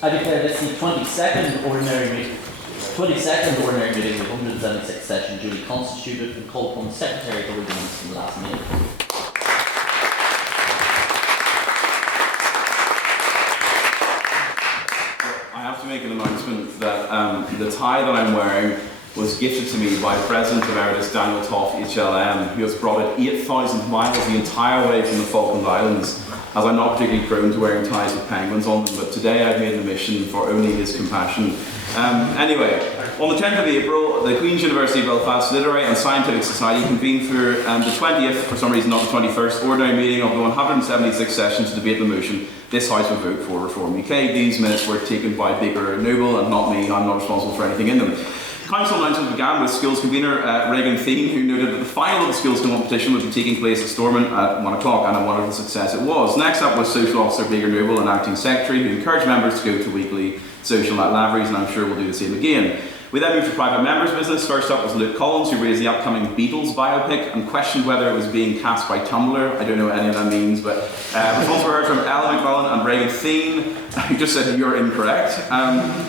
I declare this the 22nd ordinary meeting of the 176th session duly constituted and call upon the Secretary to read the minutes from the last meeting. I have to make an announcement that the tie that I'm wearing was gifted to me by President Emeritus Daniel Toff, HLM, who has brought it 8,000 miles the entire way from the Falkland Islands, as I'm not particularly prone to wearing ties with penguins on them, but today I've made an omission for only his compassion. Anyway, on the 10th of April, the Queen's University of Belfast Literary and Scientific Society convened for the 20th, for some reason not the 21st, ordinary meeting of the 176th session to debate the motion, "This House will vote for Reform UK." These minutes were taken by Baker Noble and not me. I'm not responsible for anything in them. Council announcements began with Schools convener Regan Thea, who noted that the final of the Schools competition would be taking place at Stormont at 1 o'clock, and a wonderful success it was. Next up was Social Officer Baker Noble, an acting secretary, who encouraged members to go to weekly social at Lavery's, and I'm sure we'll do the same again. We then moved to private members' business. First up was Luke Collins, who raised the upcoming Beatles biopic and questioned whether it was being cast by Tumblr. I don't know what any of that means, but responses were heard from Ellen McMullen and Regan Thea, who just said, "You're incorrect."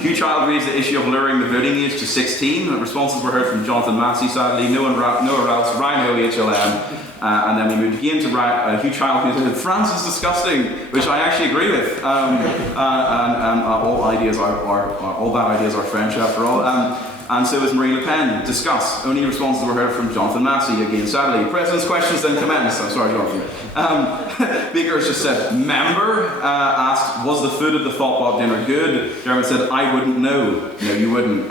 Hugh Child raised the issue of lowering the voting age to 16. Responses were heard from Jonathan Massey, sadly, Noah Rouse, Ryan Ho, HLM, and then we moved again to Hugh Child, who said, "France is disgusting," which I actually agree with. And all bad ideas are French after all. And so is Marine Le Pen. Discuss. Only responses were heard from Jonathan Massey, again sadly. President's questions then commenced. I'm sorry, Jonathan. Baker has just said, member asked, "Was the food at the Thoughtbot dinner good?" Dermot said, "I wouldn't know." No, you wouldn't.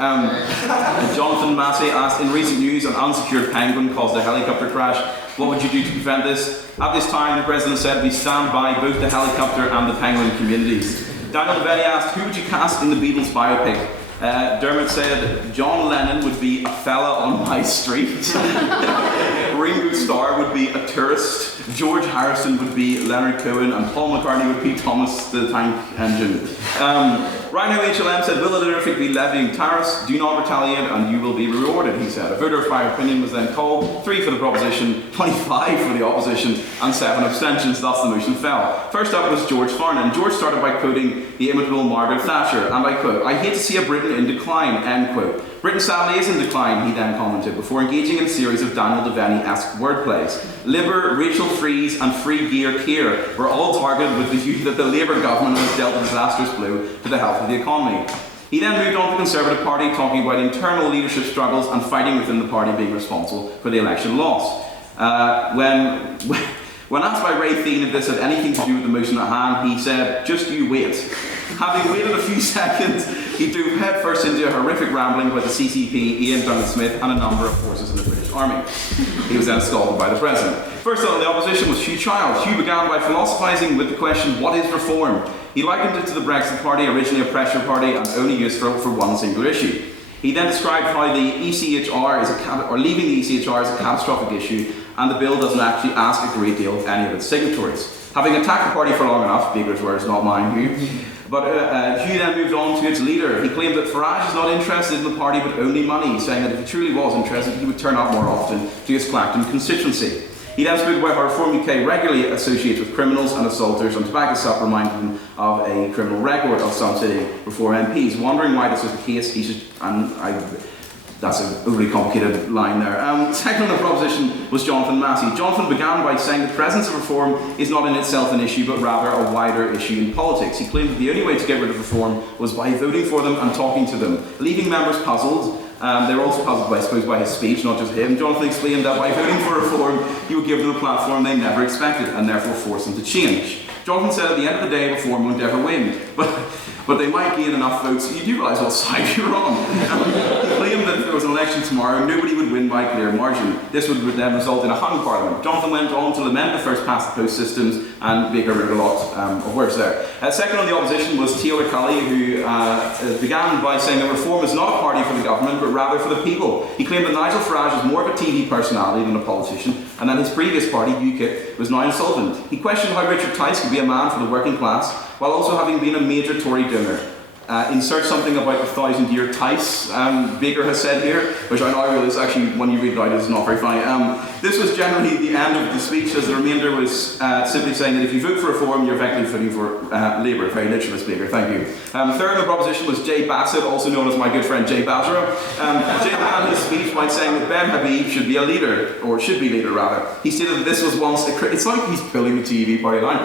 Jonathan Massey asked, "In recent news, an unsecured penguin caused a helicopter crash. What would you do to prevent this?" At this time, the President said, "We stand by both the helicopter and the penguin communities." Daniel Devaney asked, "Who would you cast in the Beatles biopic?" Dermot said, "John Lennon would be a fella on my street." Ringo Starr would be a tourist. George Harrison would be Leonard Cohen, and Paul McCartney would be Thomas the Tank Engine. Rhino HLM said, "Will the Lunatic be levying tariffs? Do not retaliate and you will be rewarded," he said. A voter of prior opinion was then called, 3 for the proposition, 25 for the opposition, and 7 abstentions. Thus the motion fell. First up was George Farnan. George started by quoting the inimitable Margaret Thatcher, and I quote, "I hate to see a Britain in decline," end quote. "Britain sadly is in decline," he then commented, before engaging in a series of Daniel Devaney-esque wordplays. Liber, Rachel Freeze and Free Gear Keir were all targeted with the view that the Labour government has dealt a disastrous blow to the health of the economy. He then moved on to the Conservative Party, talking about internal leadership struggles and fighting within the party being responsible for the election loss. When asked by Ray Thien if this had anything to do with the motion at hand, he said, "Just you wait." Having waited a few seconds, he dove headfirst into a horrific rambling about the CCP, Ian Duncan-Smith, and a number of forces in the British Army. He was then scalded by the President. First up in the opposition was Hugh Child. Hugh began by philosophising with the question, what is reform? He likened it to the Brexit Party, originally a pressure party and only useful for one single issue. He then described how the ECHR leaving the ECHR is a catastrophic issue, and the bill doesn't actually ask a great deal of any of its signatories. Having attacked the party for long enough, Baker's words, not mine, Hugh. But Hugh then moved on to its leader. He claimed that Farage is not interested in the party but only money, saying that if he truly was interested, he would turn up more often to his Clacton constituency. He then spoke about how Reform UK regularly associates with criminals and assaulters, and to back this up, reminded him of a criminal record of some City Reform MPs. Wondering why this was the case, he should, that's an overly complicated line there. Second on the proposition was Jonathan Massey. Jonathan began by saying the presence of reform is not in itself an issue, but rather a wider issue in politics. He claimed that the only way to get rid of reform was by voting for them and talking to them, leaving members puzzled. They were also puzzled, I suppose, by his speech, not just him. Jonathan explained that by voting for reform, he would give them a platform they never expected and therefore force them to change. Jonathan said at the end of the day, reform won't ever win, but they might gain enough votes. You do realise what side you're on. He claimed that if there was an election tomorrow, nobody would win by a clear margin. This would then result in a hung parliament. Jonathan went on to lament the first past the post systems, and Baker wrote a lot of words there. Second on the opposition was Thea, who began by saying that reform is not a party for the government, but rather for the people. He claimed that Nigel Farage is more of a TV personality than a politician, and that his previous party, UKIP, was now insolvent. He questioned how Richard Tice could be a man for the working class, while also having been a major Tory donor. insert something about the 1,000-year Tice, Baker has said here, which I now realise actually when you read it out is not very funny. This was generally the end of the speech, as the remainder was simply saying that if you vote for reform, you're effectively voting for Labour. Very literalist, Baker, thank you. Third in the proposition was Jay Bassett, also known as my good friend Jay Basra. Jay began his speech by saying that Ben Habib should be a leader, or should be leader rather. He stated that this was once it's like he's pulling the TV party line.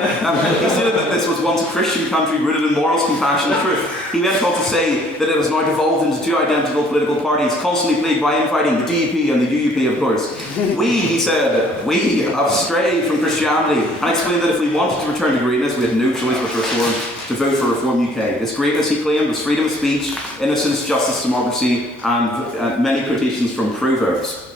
He stated that this was once a Christian country rooted in morals, compassion and truth. He went on to say that it has now devolved into two identical political parties, constantly plagued by infighting, the DUP and the UUP of course. We, he said, we have strayed from Christianity, and explained that if we wanted to return to greatness, we had no choice but to vote for Reform UK. This greatness, he claimed, was freedom of speech, innocence, justice, democracy, and many quotations from Proverbs.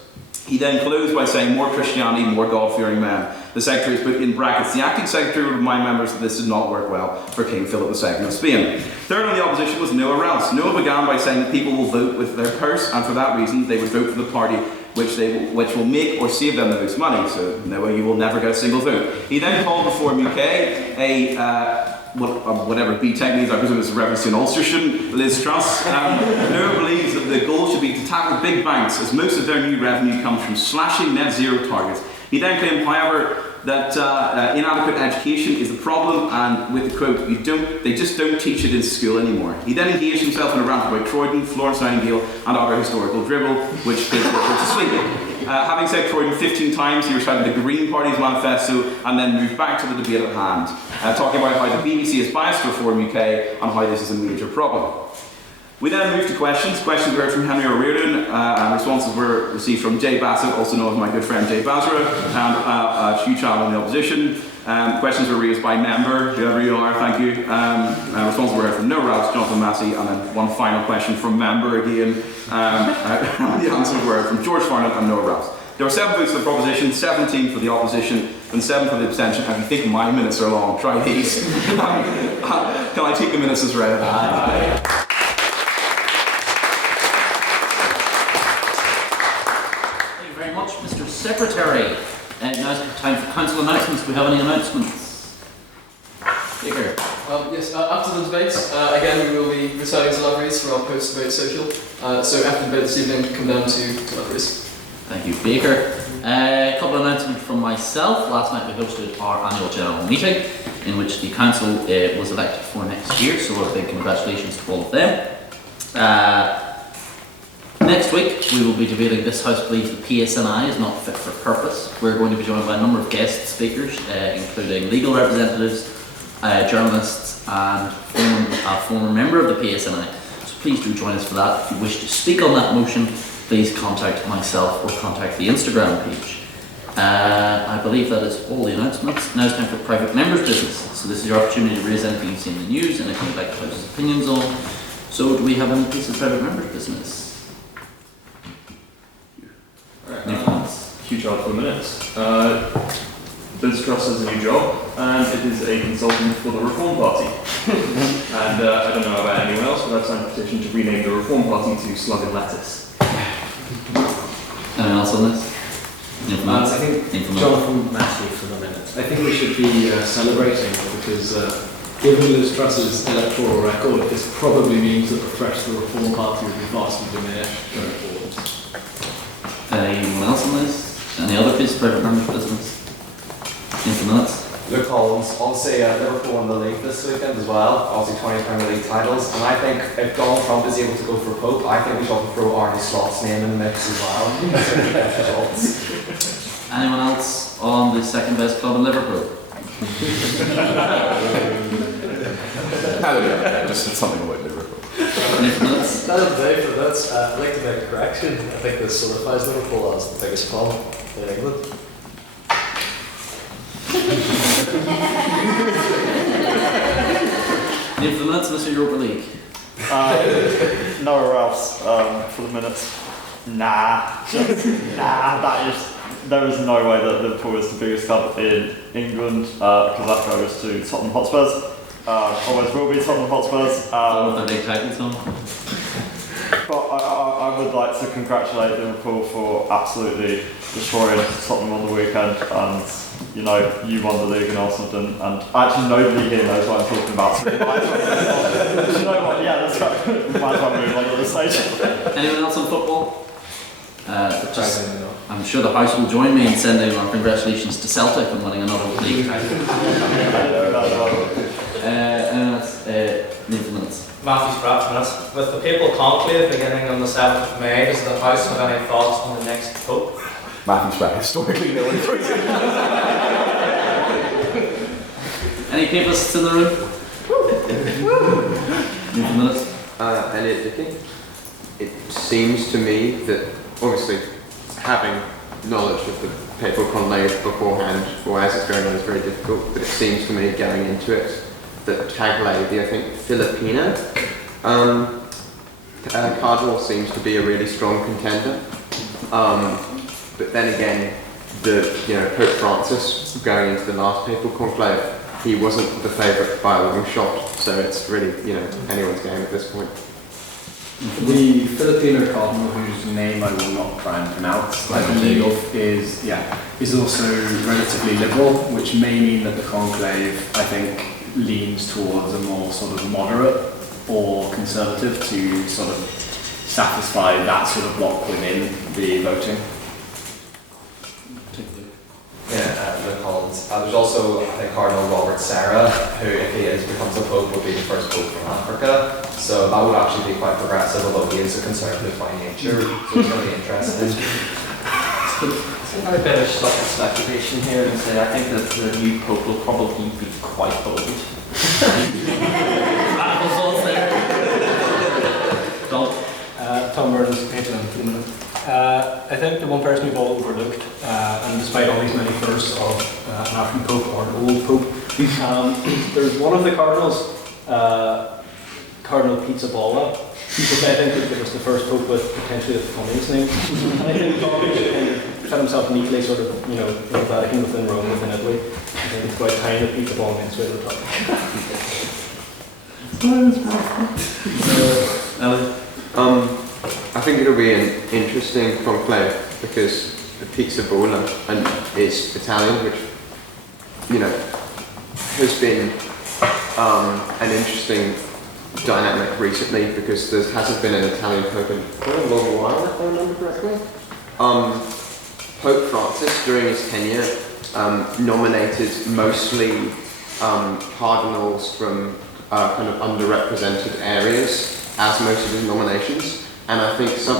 He then closed by saying, more Christianity, more God-fearing men. The secretary has put in brackets, the acting secretary would remind members that this did not work well for King Philip II of Spain. Third on the opposition was Noah Rouse. Noah began by saying that people will vote with their purse, and for that reason they would vote for the party which will make or save them the most money. So Noah, you will never get a single vote. He then called Reform UK whatever B-Tech means, I presume it's a reference to an Ulstershire, Liz Truss. Noah believes that the goal should be to tackle big banks, as most of their new revenue comes from slashing net zero targets. He then claimed, however, that inadequate education is the problem, and with the quote, they just don't teach it in school anymore. He then engaged himself in a rant about Croydon, Florence Nightingale, and other historical dribble, which put to sleep. Having said Croydon 15 times, he recited the Green Party's manifesto and then moved back to the debate at hand, talking about how the BBC is biased to Reform UK and how this is a major problem. We then moved to questions. Questions were heard from Henry O'Riordan, and responses were received from Jay Bassett, also known as my good friend Jay Basra, and Hugh on the opposition. Questions were raised by member, whoever you are, thank you. Responses were heard from Noah Rouse, Jonathan Massey, and then one final question from member again. The answers were from George Farnett and Noah Rouse. There were 7 votes for the proposition, 17 for the opposition, and 7 for the abstention. And you think my minutes are long, try these. Can I take the minutes as read? Aye. Mr. Secretary, now it's time for council announcements. Do we have any announcements? Baker. Yes, after the debates, again we will be returning to libraries for our post-debate social. So after the debate this evening, come down to libraries. Thank you, Baker. A couple of announcements from myself. Last night we hosted our annual general meeting in which the council was elected for next year, so a big congratulations to all of them. Next week we will be debating This House believes the PSNI is not fit for purpose. We're going to be joined by a number of guest speakers, including legal representatives, journalists and a former member of the PSNI. So please do join us for that. If you wish to speak on that motion, please contact myself or contact the Instagram page. I believe that is all the announcements. Now it's time for private members' business. So this is your opportunity to raise anything you've seen in the news, anything you'd like to house opinions on. So do we have any piece of private members' business? Huge job for the minutes. Liz Truss has a new job, and it is a consultant for the Reform Party. And I don't know about anyone else, but I've signed a petition to rename the Reform Party to Slug and Lettuce. Anyone else on this? I think Jonathan Massey for the minutes. I think we should be celebrating because given Liz Truss's electoral record, this probably means that the threat to the Reform Party will be vastly diminished going forward. Anyone else on this? Any other piece of private members' business? Anything else? Luke Collins, obviously Liverpool won the league this weekend as well, obviously 20 Premier League titles, and I think if Donald Trump is able to go for Pope, I think we should throw Arne Slot's name in the mix as well. Anyone else on the second best club in Liverpool? Just something about Liverpool. Anything else? Not a day for that. I'd like to make a correction. I think this solidifies Liverpool as the biggest club in England. Anything else, Mr. Europa League? Nowhere else for the minutes. There is no way that Liverpool is the biggest club in England because that goes to Tottenham Hotspurs. Always will be Tottenham Hotspurs. With their big titles on. but I would like to congratulate Liverpool for absolutely destroying Tottenham on the weekend, and you know, you won the league and Arsenal didn't, and actually nobody here knows what I'm talking about, so you might as well. Do you know what? Yeah, that's right. We might as well move on to the stage. Anyone else on football? I'm sure the House will join me in sending our congratulations to Celtic on winning another league title. Anyone else? Name for minutes. Matthew Spratt minutes. With the papal conclave beginning on the 7th of May, does the House have any thoughts on the next Pope? Matthew Spratt, historically no one. Any papists in the room? Name for minutes. Elliot Dickey. It seems to me that, obviously, having knowledge of the papal conclave beforehand, or as it's going on, is very difficult, but it seems to me, going into it, that Tagle, the, I think, Filipino cardinal seems to be a really strong contender. But then again, Pope Francis, going into the last papal conclave, he wasn't the favourite by a long shot, so it's really, anyone's game at this point. The Filipino cardinal, whose name I will not try and pronounce, I believe is also relatively liberal, which may mean that the conclave, I think, leans towards a more sort of moderate or conservative to sort of satisfy that sort of block within the voting. Luke Collins. There's also, I think, Cardinal Robert Serra, who, if he becomes a pope, would be the first pope from Africa. So that would actually be quite progressive, although he is a conservative by nature. So it's going to be interesting. I better stop the speculation here and say I think that the new pope will probably be quite bold. Radical thoughts there. Tom Burns, painted on 2 minutes. I think the one person we've all overlooked, and despite all these many firsts of an African Pope or an old Pope, there's one of the cardinals, Cardinal Pizzaballa, which I think was the first Pope with potentially the funniest name. And I think Tom kind of fit himself neatly, sort of, in the Vatican, within Rome, within Italy. I think it's quite time that Pizzaballa makes way to the top. I think it'll be an interesting conclave because the Pizzaballa is Italian, which has been an interesting dynamic recently because there hasn't been an Italian pope in quite a long while, if I remember correctly. Pope Francis, during his tenure, nominated mostly cardinals from kind of underrepresented areas as most of his nominations. And I think some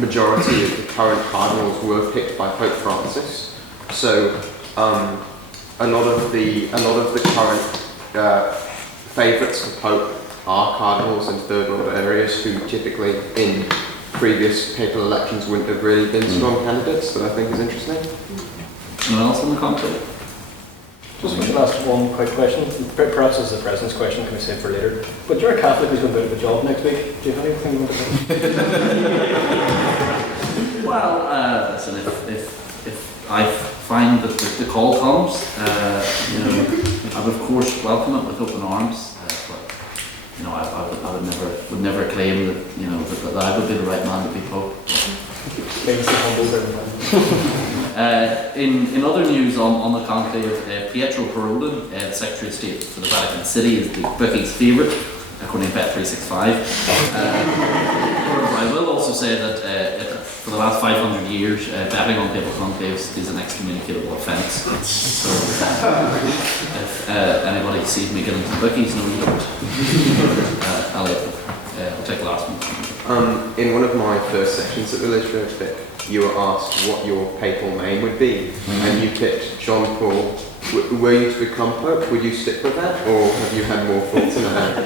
majority of the current cardinals were picked by Pope Francis. So a lot of the current favourites for Pope are cardinals in third world areas who typically in previous papal elections wouldn't have really been strong candidates, that I think is interesting. Anyone else on the conclave? Just want to ask one quick question. Perhaps this is a president's question, can we save for later? But you're a Catholic who's going to go to the job next week. Do you have anything you want to say? Well, listen, if I find that the call comes, I would of course welcome it with open arms. But I would never claim that that I would be the right man to be Pope. Famously humble. In other news on the conclave, Pietro Parolin, the Secretary of State for the Vatican City, is the bookie's favourite, according to Bet365. I will also say that for the last 500 years, betting on papal conclaves is an excommunicatable offence. So if anybody sees me get into bookies, no, you don't. I'll take the last one. In one of my first sessions at the Literature Pick, you were asked what your papal name would be, and you picked John Paul. Were you to become Pope, would you stick with that, or have you had more thoughts on that?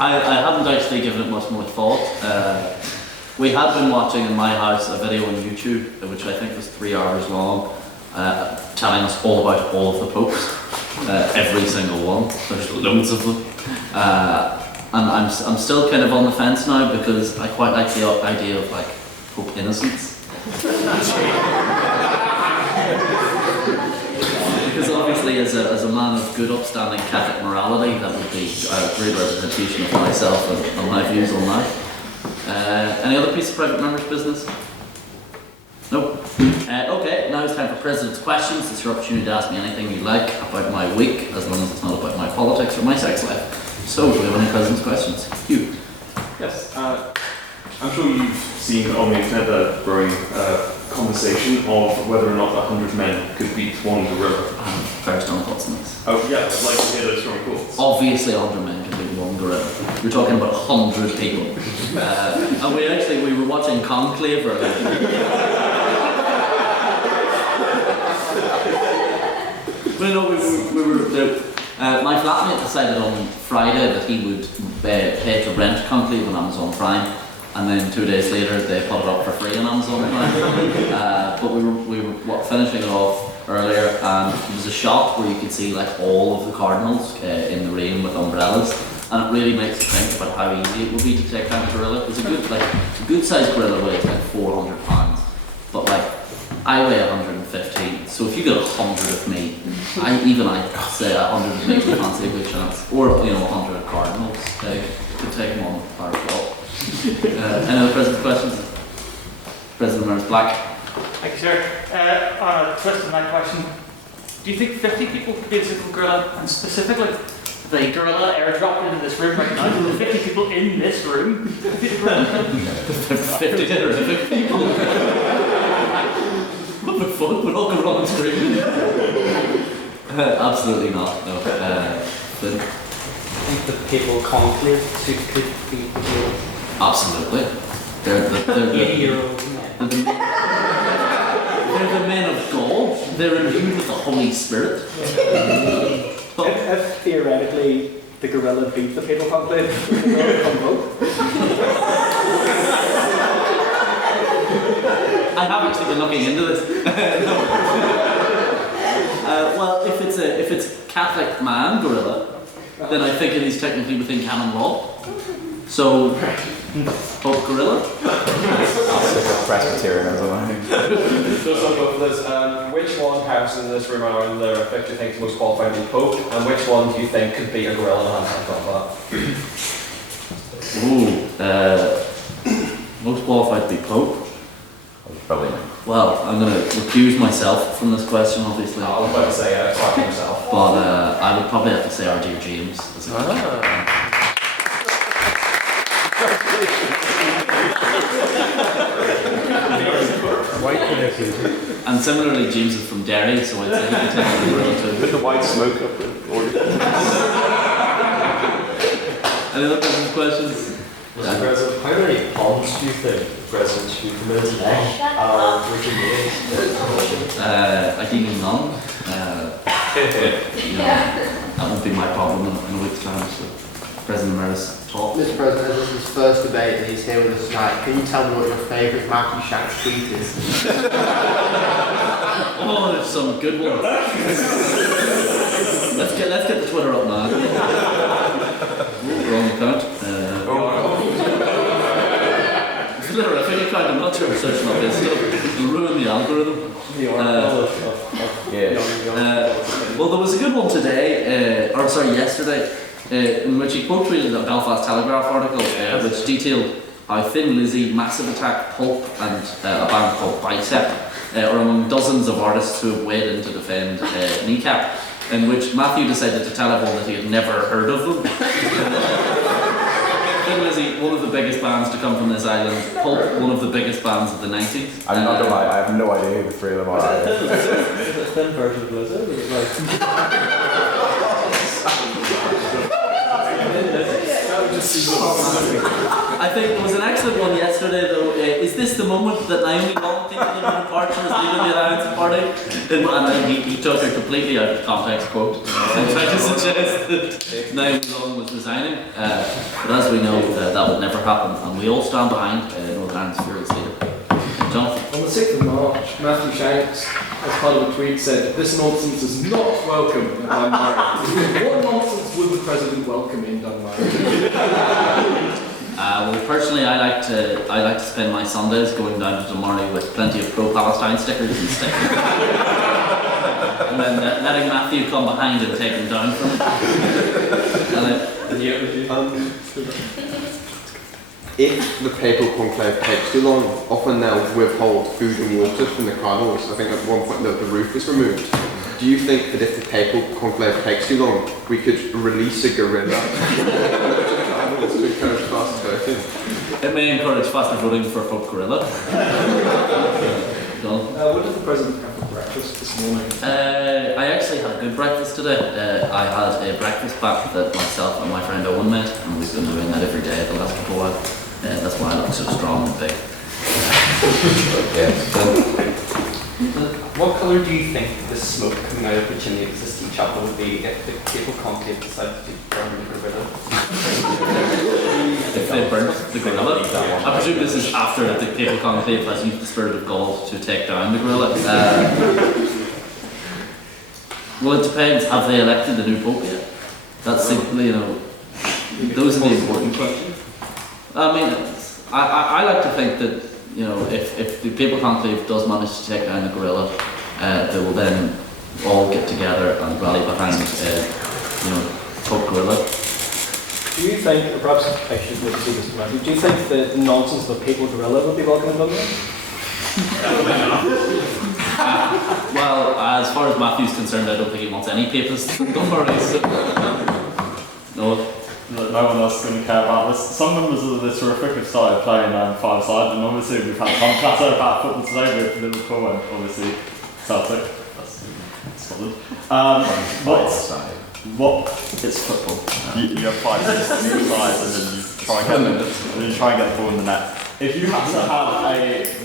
I hadn't actually given it much more thought. We had been watching in my house a video on YouTube, which I think was 3 hours long, telling us all about all of the popes, every single one. There's loads of them. And I'm still kind of on the fence now because I quite like the idea of like Pope Innocence. Because obviously as as a man of good upstanding Catholic morality, that would be a great representation of myself and my views on that. Any other piece of private members' business? Nope. Okay, now it's time for President's Questions. It's your opportunity to ask me anything you like about my week, as long as it's not about my politics or my sex life. So, do we have any President's Questions? Hugh. Yes, I'm sure you've seen on the internet the growing conversation of whether or not 100 men could beat one gorilla. Very strong thoughts on this. Oh yeah, I'd like to hear those strong thoughts. Obviously 100 men can beat one gorilla. You're talking about 100 people. And we were watching Conclave earlier. Well, no, my flatmate decided on Friday that he would pay to rent Conclave on Amazon Prime, and then 2 days later they put it up for free on Amazon Prime. But we were finishing it off earlier, and it was a shop where you could see like all of the cardinals in the rain with umbrellas, and it really makes you think about how easy it would be to take down a gorilla. Because a good sized gorilla weighs like 400 pounds, but like I weigh 115, so if you get 100 of me, I'd say 100 of me would fancy a good chance, or 100 cardinals, could take them on our flop. Any other President questions? President Members Black. Thank you, sir. On a twist of my question, do you think 50 people could be a single gorilla, and specifically the gorilla airdropped into this room right now? The 50 people in this room could be the gorilla. 50 terrific people. What the fuck? We'd all go around and scream. Absolutely not. No. I think the people conclave could be the gorilla. Absolutely. They're the 80-year-old men. They're the men of God. They're imbued with the Holy Spirit. If theoretically the gorilla beat the Papal Conclave, would the gorilla come vote? I have actually been looking into this. Well, if it's Catholic man gorilla, then I think it is technically within canon law. So, Pope Gorilla? Presbyterianism, I think. Just on both of this, which one person in this room around the picture thinks most qualified to be Pope, and which one do you think could be a gorilla in hand combat? Most qualified to be Pope? Probably. Well, I'm going to recuse myself from this question, obviously. I was about to say talking yourself. But I would probably have to say our dear James. And similarly, James is from Derry, so I'd say he could take the gorilla too. With the white smoke up the Any other questions? Mr. President, how many puns do you think the President should commit today? Ideally none. That won't be my problem in a week's time. So, President Emeritus, talk. Mr. President, this is his first debate and he's here with us tonight. Can you tell me what your favourite Matthew Shanks tweet is? Oh, there's some good ones. let's get the Twitter up now. Wrong account. Literally, I think you're trying to not to research on this stuff. You'll ruin the algorithm. Well, there was a good one today, yesterday, in which he quote-tweeted a Belfast Telegraph article which detailed how Thin Lizzy, Massive Attack, Pulp and a band called Bicep are among dozens of artists who have weighed in to defend Kneecap, in which Matthew decided to tell everyone that he had never heard of them. Thin Lizzy, one of the biggest bands to come from this island. Pulp, one of the biggest bands of the 90s. I'm not gonna lie, I have no idea who the three of them are. Is it a thin version of Lizard? Is it like... I think there was an excellent one yesterday though. Is this the moment that Naomi Long thinks of her departure as leader of the Alliance Party? And he took a completely out of context quote and tried to suggest that Naomi Long was resigning. But as we know, that would never happen, and we all stand behind Northern Ireland's fearless leader. Jonathan? On the 6th of March, Matthew Shanks, as part of a tweet, said, "This nonsense is not welcome in Dunmurry." What nonsense would the President welcome in Dunmurry? Well, personally, I like to spend my Sundays going down to Dunmurry with plenty of pro-Palestine stickers and sticks. and then letting Matthew come behind and take him down from it. If the papal conclave takes too long, often they'll withhold food and water from the cardinals. I think at one point the roof was removed. Do you think that if the papal conclave takes too long, we could release a gorilla to encourage faster voting? It may encourage faster voting for Pope Gorilla. What did the President have for breakfast this morning? I actually had a good breakfast today. I had a breakfast pack that myself and my friend Owen made, and we've been doing that every day the last couple of while. That's why I look so strong and big. What colour do you think the smoke coming out of the chimney of the Sistine Chapel would be if the papal conclave decided to burn the gorilla? If they burnt the gorilla? I presume this is after the papal conclave has used the spirit of God to take down the gorilla. Well, it depends. Have they elected the new pope yet? That's simply, those are the important questions. I mean, I like to think that, if the papal conclave does manage to take down the gorilla, they will then all get together and rally behind, Pope Gorilla. Do you think, or perhaps I should maybe say this to Matthew, do you think the nonsense of a papal gorilla would be welcome in Dublin? Well, as far as Matthew's concerned, I don't think he wants any papists in Dunbar. No. No one else is going to care about this. Some members of the Terrific have started playing five-a-side, and obviously we've had some chatter about football today with Liverpool and obviously Celtic. That's Scotland. It's football. You have 5 minutes to decide, and then you try and get the ball in the net. If you had to have a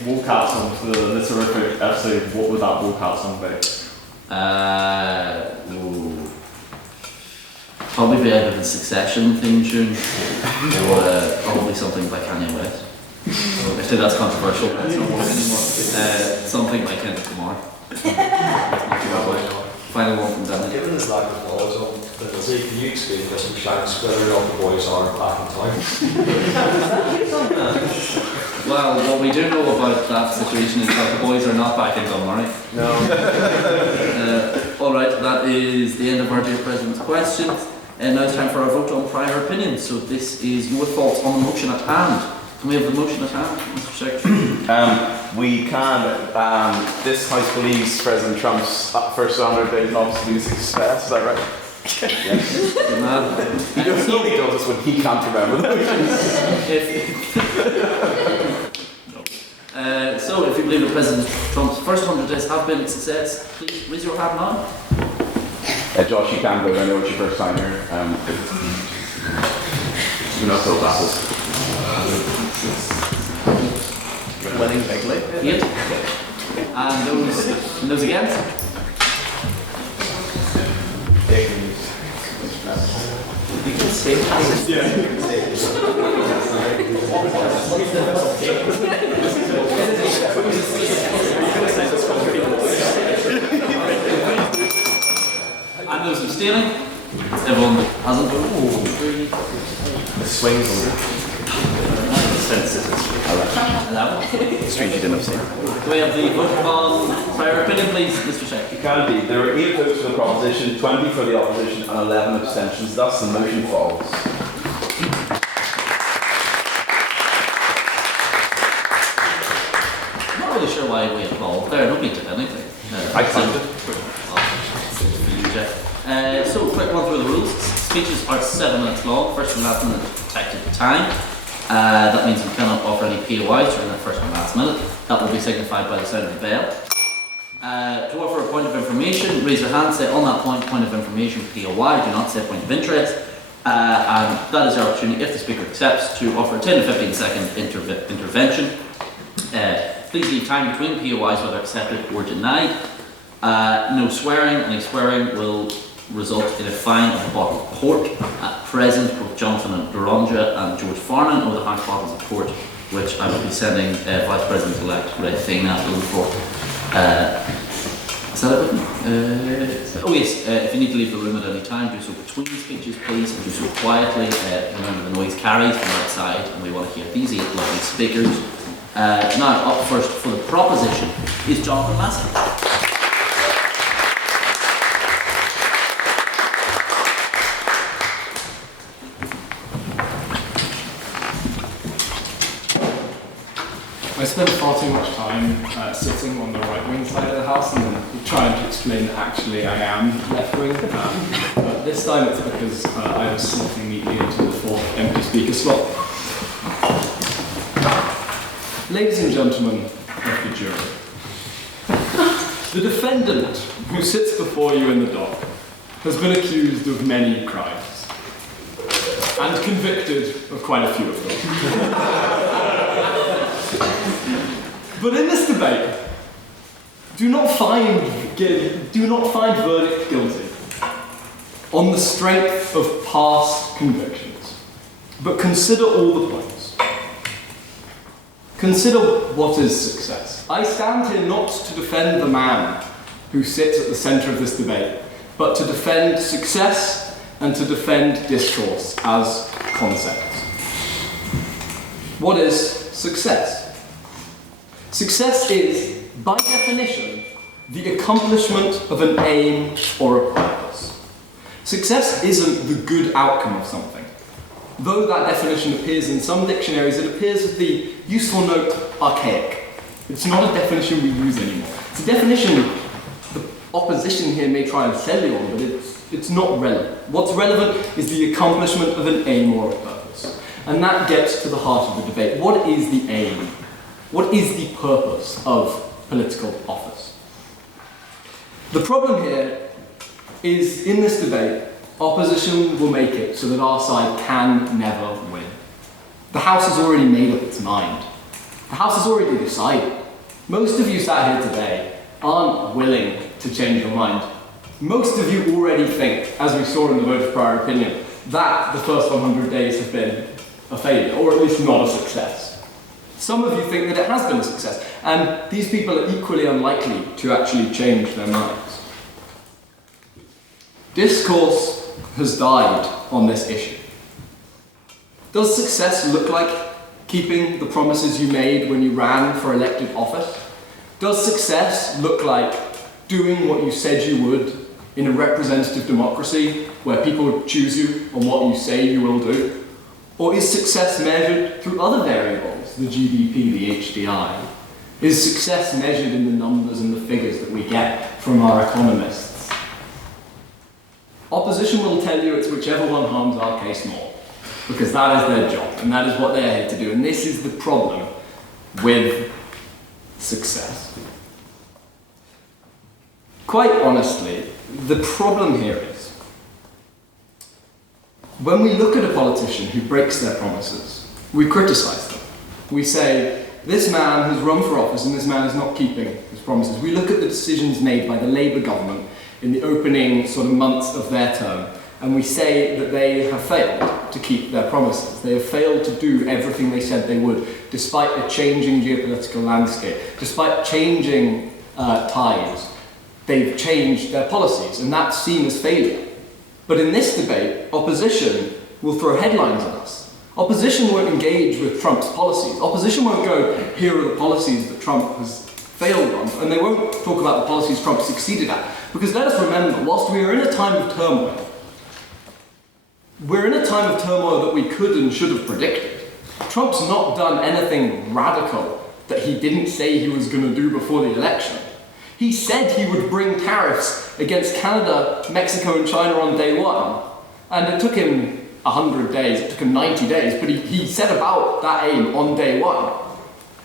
walkout song for the Terrific FC, what would that walkout song be? Probably be either the Succession theme tune or probably something by Kanye West. Actually, that's controversial. It's not working anymore. Something by Kendrick Lamar. Final one from Dan. Given his lack of knowledge on the Massey, can you explain this to Shanks whether or not the boys are back in town? Well, what we do know about that situation is that the boys are not back in Dunmurry. No. Alright, that is the end of our dear President's questions. And now it's time for our vote on prior opinions. So this is your thoughts on the motion at hand. Can we have the motion at hand, Mr. Secretary? We can. This House believes President Trump's first 100 days in office will be a success. Is that right? Yes. Good man. He does this when he can't remember the So, if you believe that President Trump's first 100 days have been a success, please raise your hand now. Josh, you can go. I know it's your first time here. Do not throw glasses. Winning bigly. 8. And those against? You can say that. Yeah, you can say And those abstaining? Everyone that hasn't voted? The swings over. Census is 11. Strange you didn't abstain. Do we have the vote on prior opinion, please, Mr. Sheck? You can be. There were 8 votes for the proposition, 20 for the opposition, and 11 abstentions. Thus, the motion falls. I'm not really sure why we applaud there. Nobody did anything. I found it. So, quick run through the rules. Speeches are 7 minutes long, first and last minute protected time. That means we cannot offer any POIs during that first and last minute. That will be signified by the sound of the bell. To offer a point of information, raise your hand, say on that point of information POI, do not say point of interest. And that is your opportunity, if the speaker accepts, to offer a 10 to 15 second intervention. Please leave time between POIs whether accepted or denied. No swearing. Any swearing will result in a fine of a bottle of port. At present, both Jonathan and Doronja and George Farnan owe the half bottles of port, which I will be sending Vice President-elect Thea for. Is that it? Oh yes, if you need to leave the room at any time, do so between speeches, please, and do so quietly. Remember the noise carries from outside, and we want to hear these 8 lovely speakers. Now, up first for the proposition is Jonathan Massey. I spend far too much time sitting on the right-wing side of the House and then trying to explain that actually I am left-wing. But this time it's because I was slotting neatly into the fourth empty speaker slot. Ladies and gentlemen of the jury, the defendant who sits before you in the dock has been accused of many crimes and convicted of quite a few of them. But in this debate, do not find verdict guilty on the strength of past convictions, but consider all the points. Consider what is success. I stand here not to defend the man who sits at the centre of this debate, but to defend success and to defend discourse as concepts. What is success? Success is, by definition, the accomplishment of an aim or a purpose. Success isn't the good outcome of something. Though that definition appears in some dictionaries, it appears with the useful note archaic. It's not a definition we use anymore. It's a definition the opposition here may try and sell you on, but it's not relevant. What's relevant is the accomplishment of an aim or a purpose. And that gets to the heart of the debate. What is the aim? What is the purpose of political office? The problem here is, in this debate, opposition will make it so that our side can never win. The House has already made up its mind. The House has already decided. Most of you sat here today aren't willing to change your mind. Most of you already think, as we saw in the vote of prior opinion, that the first 100 days have been a failure, or at least not a success. Some of you think that it has been a success, and these people are equally unlikely to actually change their minds. Discourse has died on this issue. Does success look like keeping the promises you made when you ran for elected office? Does success look like doing what you said you would in a representative democracy where people choose you on what you say you will do? Or is success measured through other variables, the GDP, the HDI? Is success measured in the numbers and the figures that we get from our economists? Opposition will tell you it's whichever one harms our case more, because that is their job, and that is what they're here to do. And this is the problem with success. Quite honestly, the problem here is, when we look at a politician who breaks their promises, we criticise them. We say, this man has run for office and this man is not keeping his promises. We look at the decisions made by the Labour government in the opening sort of months of their term, and we say that they have failed to keep their promises. They have failed to do everything they said they would, despite a changing geopolitical landscape, despite changing tides. They've changed their policies, and that's seen as failure. But in this debate, opposition will throw headlines at us. Opposition won't engage with Trump's policies. Opposition won't go, here are the policies that Trump has failed on, and they won't talk about the policies Trump succeeded at. Because let us remember, whilst we are in a time of turmoil, we're in a time of turmoil that we could and should have predicted. Trump's not done anything radical that he didn't say he was going to do before the election. He said he would bring tariffs against Canada, Mexico and China on day one. And it took him 100 days, it took him 90 days, but he set about that aim on day one.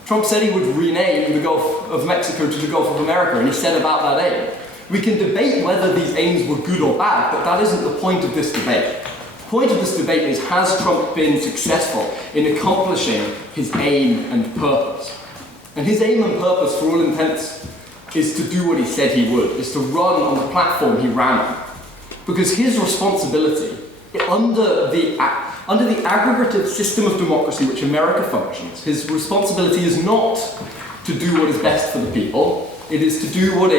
Trump said he would rename the Gulf of Mexico to the Gulf of America, and he set about that aim. We can debate whether these aims were good or bad, but that isn't the point of this debate. The point of this debate is, has Trump been successful in accomplishing his aim and purpose? And his aim and purpose, for all intents, is to do what he said he would, is to run on the platform he ran on. Because his responsibility, under the aggregative system of democracy which America functions, his responsibility is not to do what is best for the people, it is to do what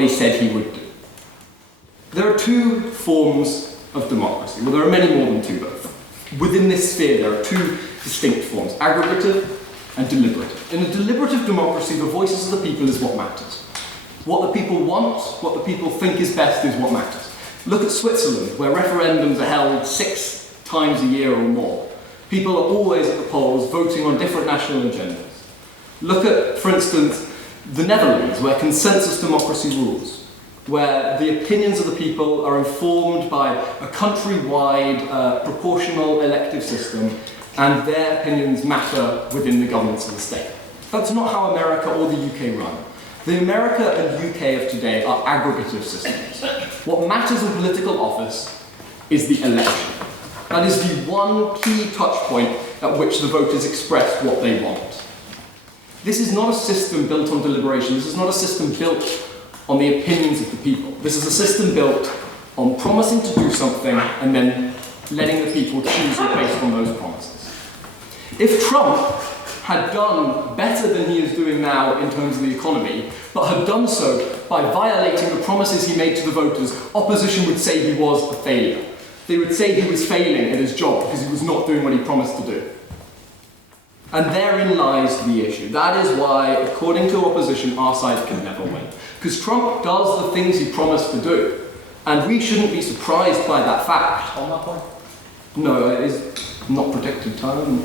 he said he would do. There are two forms of democracy. Well, there are many more than two, but within this sphere there are two distinct forms, aggregative and deliberative. In a deliberative democracy, the voices of the people is what matters. What the people want, what the people think is best is what matters. Look at Switzerland, where referendums are held 6 times a year or more. People are always at the polls voting on different national agendas. Look at, for instance, the Netherlands, where consensus democracy rules, where the opinions of the people are informed by a countrywide proportional elective system, and their opinions matter within the governments of the state. That's not how America or the UK run. The America and UK of today are aggregative systems. What matters in political office is the election. That is the one key touch point at which the voters express what they want. This is not a system built on deliberation. This is not a system built on the opinions of the people. This is a system built on promising to do something and then letting the people choose it based on those promises. If Trump had done better than he is doing now in terms of the economy, but had done so by violating the promises he made to the voters, opposition would say he was a failure. They would say he was failing at his job because he was not doing what he promised to do. And therein lies the issue. That is why, according to opposition, our side can never win. Because Trump does the things he promised to do. And we shouldn't be surprised by that fact. On that point? No, it is not predicted time.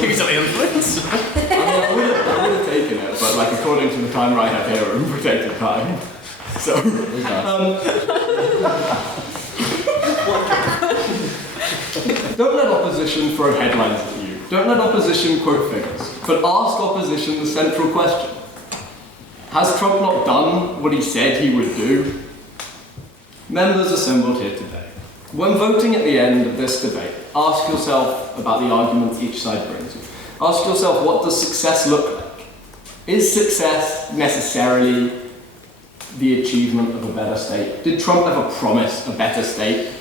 Use some influence. I would have taken it, but like according to the timer I have here, we're protected time. So, don't let opposition throw headlines at you. Don't let opposition quote figures. But ask opposition the central question. Has Trump not done what he said he would do? Members assembled here today, when voting at the end of this debate, ask yourself about the arguments each side brings you. Ask yourself, what does success look like? Is success necessarily the achievement of a better state? Did Trump ever promise a better state?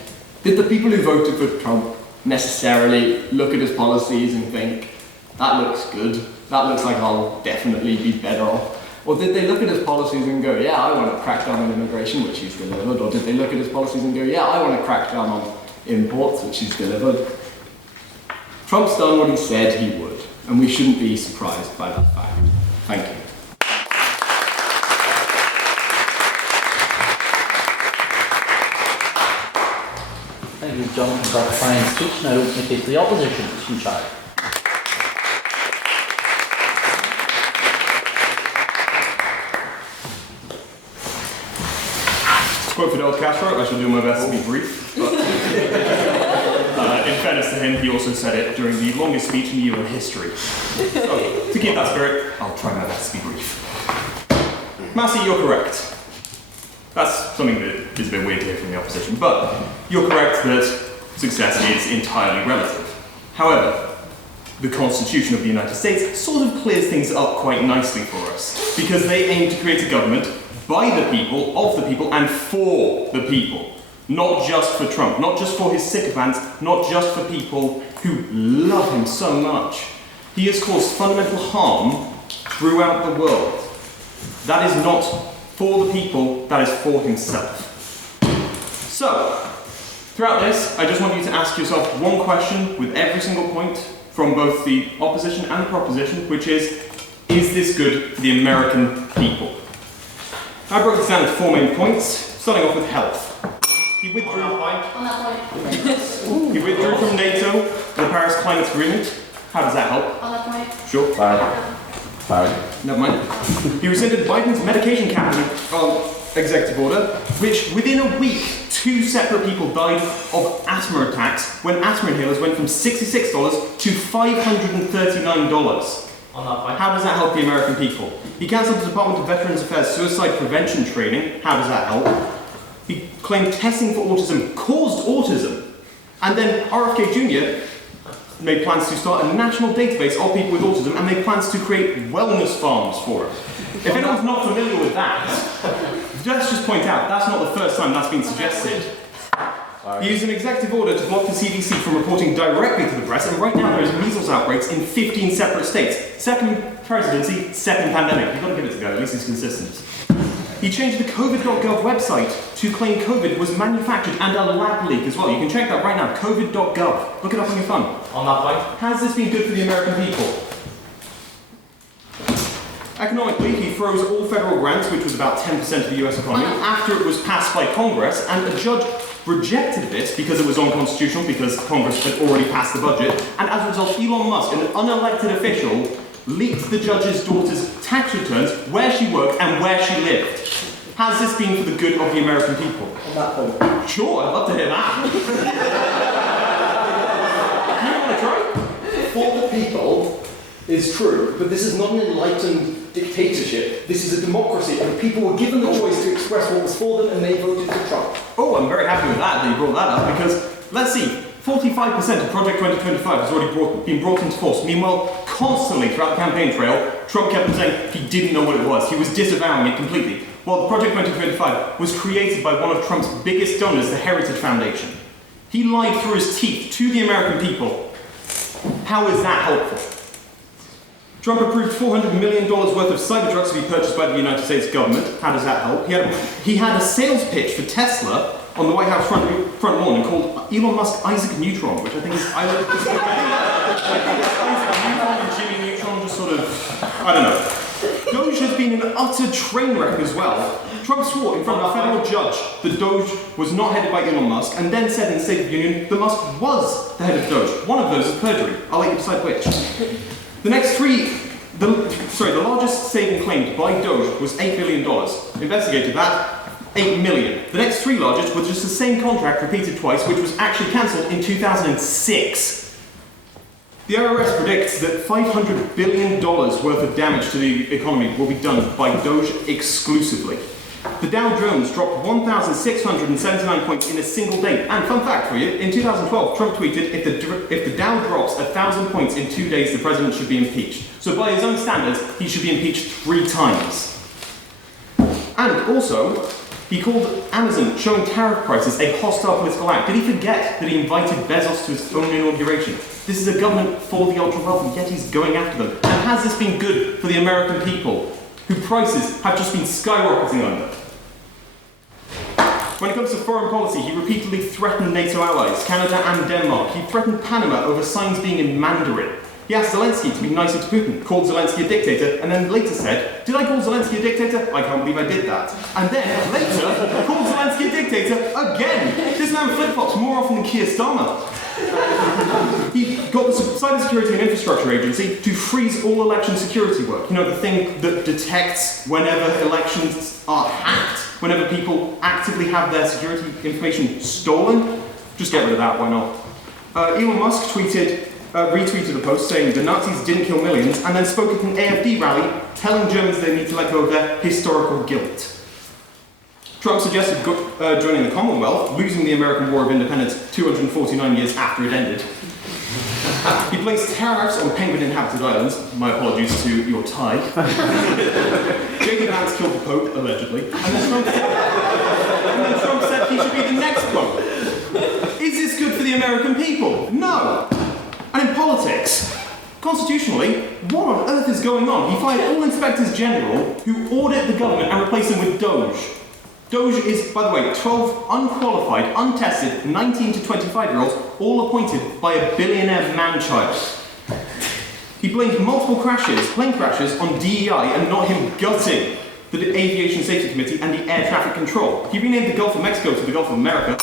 Did the people who voted for Trump necessarily look at his policies and think, that looks good, that looks like I'll definitely be better off? Or did they look at his policies and go, yeah, I want to crack down on immigration, which he's delivered? Or did they look at his policies and go, yeah, I want to crack down on imports, which he's delivered? Trump's done what he said he would, and we shouldn't be surprised by that fact. Thank you. Thank you, Jonathan, for that fine speech. Now, open to the opposition, Hugh. To quote Fidel Castro, I shall do my best to be brief, but in fairness to him, he also said it during the longest speech in UN history. So, to keep that spirit, I'll try my best to be brief. Massey, you're correct. That's something that is a bit weird to hear from the opposition, but you're correct that success is entirely relative. However, the Constitution of the United States sort of clears things up quite nicely for us, because they aim to create a government by the people, of the people, and for the people. Not just for Trump, not just for his sycophants, not just for people who love him so much. He has caused fundamental harm throughout the world. That is not for the people, that is for himself. So, throughout this, I just want you to ask yourself one question with every single point from both the opposition and the proposition, which is this good for the American people? I broke this down into 4 main points, starting off with health. He withdrew from NATO, the Paris Climate Agreement. How does that help? Sure. Never mind. He rescinded Biden's medication cabinet executive order, which within a week, 2 separate people died of asthma attacks when asthma inhalers went from $66 to $539. How does that help the American people? He cancelled the Department of Veterans Affairs suicide prevention training. How does that help? He claimed testing for autism caused autism. And then RFK Jr. made plans to start a national database of people with autism and made plans to create wellness farms for it. If anyone's not familiar with that, let's just point out, that's not the first time that's been suggested. He used an executive order to block the CDC from reporting directly to the press, and right now there is measles outbreaks in 15 separate states. Second presidency, second pandemic. You've got to give it to the guy, at least he's consistent. He changed the COVID.gov website to claim COVID was manufactured and a lab leak as well. You can check that right now, COVID.gov. Look it up on your phone. On that point. Has this been good for the American people? Economically, he froze all federal grants, which was about 10% of the US economy, after it was passed by Congress, and a judge rejected this because it was unconstitutional, because Congress had already passed the budget, and as a result, Elon Musk, an unelected official, leaked the judge's daughter's tax returns, where she worked and where she lived. Has this been for the good of the American people? On that point. Sure, I'd love to hear that. You want to try? For the people is true, but this is not an enlightened dictatorship. This is a democracy, and the people were given the choice to express what was for them, and they voted for Trump. Oh, I'm very happy with that you brought that up, because, let's see, 45% of Project 2025 has already been brought into force. Meanwhile, constantly throughout the campaign trail, Trump kept on saying he didn't know what it was. He was disavowing it completely. Well, Project 2025 was created by one of Trump's biggest donors, the Heritage Foundation. He lied through his teeth to the American people. How is that helpful? Trump approved $400 million worth of Cybertrucks to be purchased by the United States government. How does that help? He had a sales pitch for Tesla on the White House front lawn and called Elon Musk Isaac Neutron, which I think is Isaac Neutron and Jimmy Neutron, just sort of, I don't know. Doge has been an utter train wreck as well. Trump swore in front of a federal judge that Doge was not headed by Elon Musk, and then said in the State of the Union that Musk was the head of Doge. One of those is perjury. I'll let you decide which. The largest saving claimed by Doge was $8 billion. Investigated that, $8 million. The next three largest were just the same contract repeated twice, which was actually cancelled in 2006. The IRS predicts that $500 billion worth of damage to the economy will be done by Doge exclusively. The Dow Jones dropped 1,679 points in a single day. And fun fact for you, in 2012, Trump tweeted, if the Dow drops 1,000 points in 2 days, the president should be impeached. So by his own standards, he should be impeached 3 times. And also, he called Amazon showing tariff prices a hostile political act. Did he forget that he invited Bezos to his own inauguration? This is a government for the ultra-wealthy, yet he's going after them. And has this been good for the American people, whose prices have just been skyrocketing under? When it comes to foreign policy, he repeatedly threatened NATO allies, Canada and Denmark. He threatened Panama over signs being in Mandarin. He asked Zelensky to be nicer to Putin, called Zelensky a dictator, and then later said, "Did I call Zelensky a dictator? I can't believe I did that." And then, later, called Zelensky a dictator again. This man flip-flops more often than Keir Starmer. He got the Cybersecurity and Infrastructure Agency to freeze all election security work. You know, the thing that detects whenever elections are hacked, whenever people actively have their security information stolen. Just get rid of that, why not? Elon Musk retweeted a post saying the Nazis didn't kill millions, and then spoke at an AfD rally telling Germans they need to let go of their historical guilt. Trump suggested joining the Commonwealth, losing the American War of Independence 249 years after it ended. He placed tariffs on penguin-inhabited islands. My apologies to your tie. J.D. Vance killed the Pope, allegedly. And then Trump said he should be the next Pope. Is this good for the American people? No. And in politics, constitutionally, what on earth is going on? He fired all inspectors general who audit the government and replaced them with Doge. Doge is, by the way, 12 unqualified, untested, 19 to 25-year-olds, all appointed by a billionaire man-child. He blamed multiple plane crashes, on DEI and not him gutting the Aviation Safety Committee and the Air Traffic Control. He renamed the Gulf of Mexico to the Gulf of America.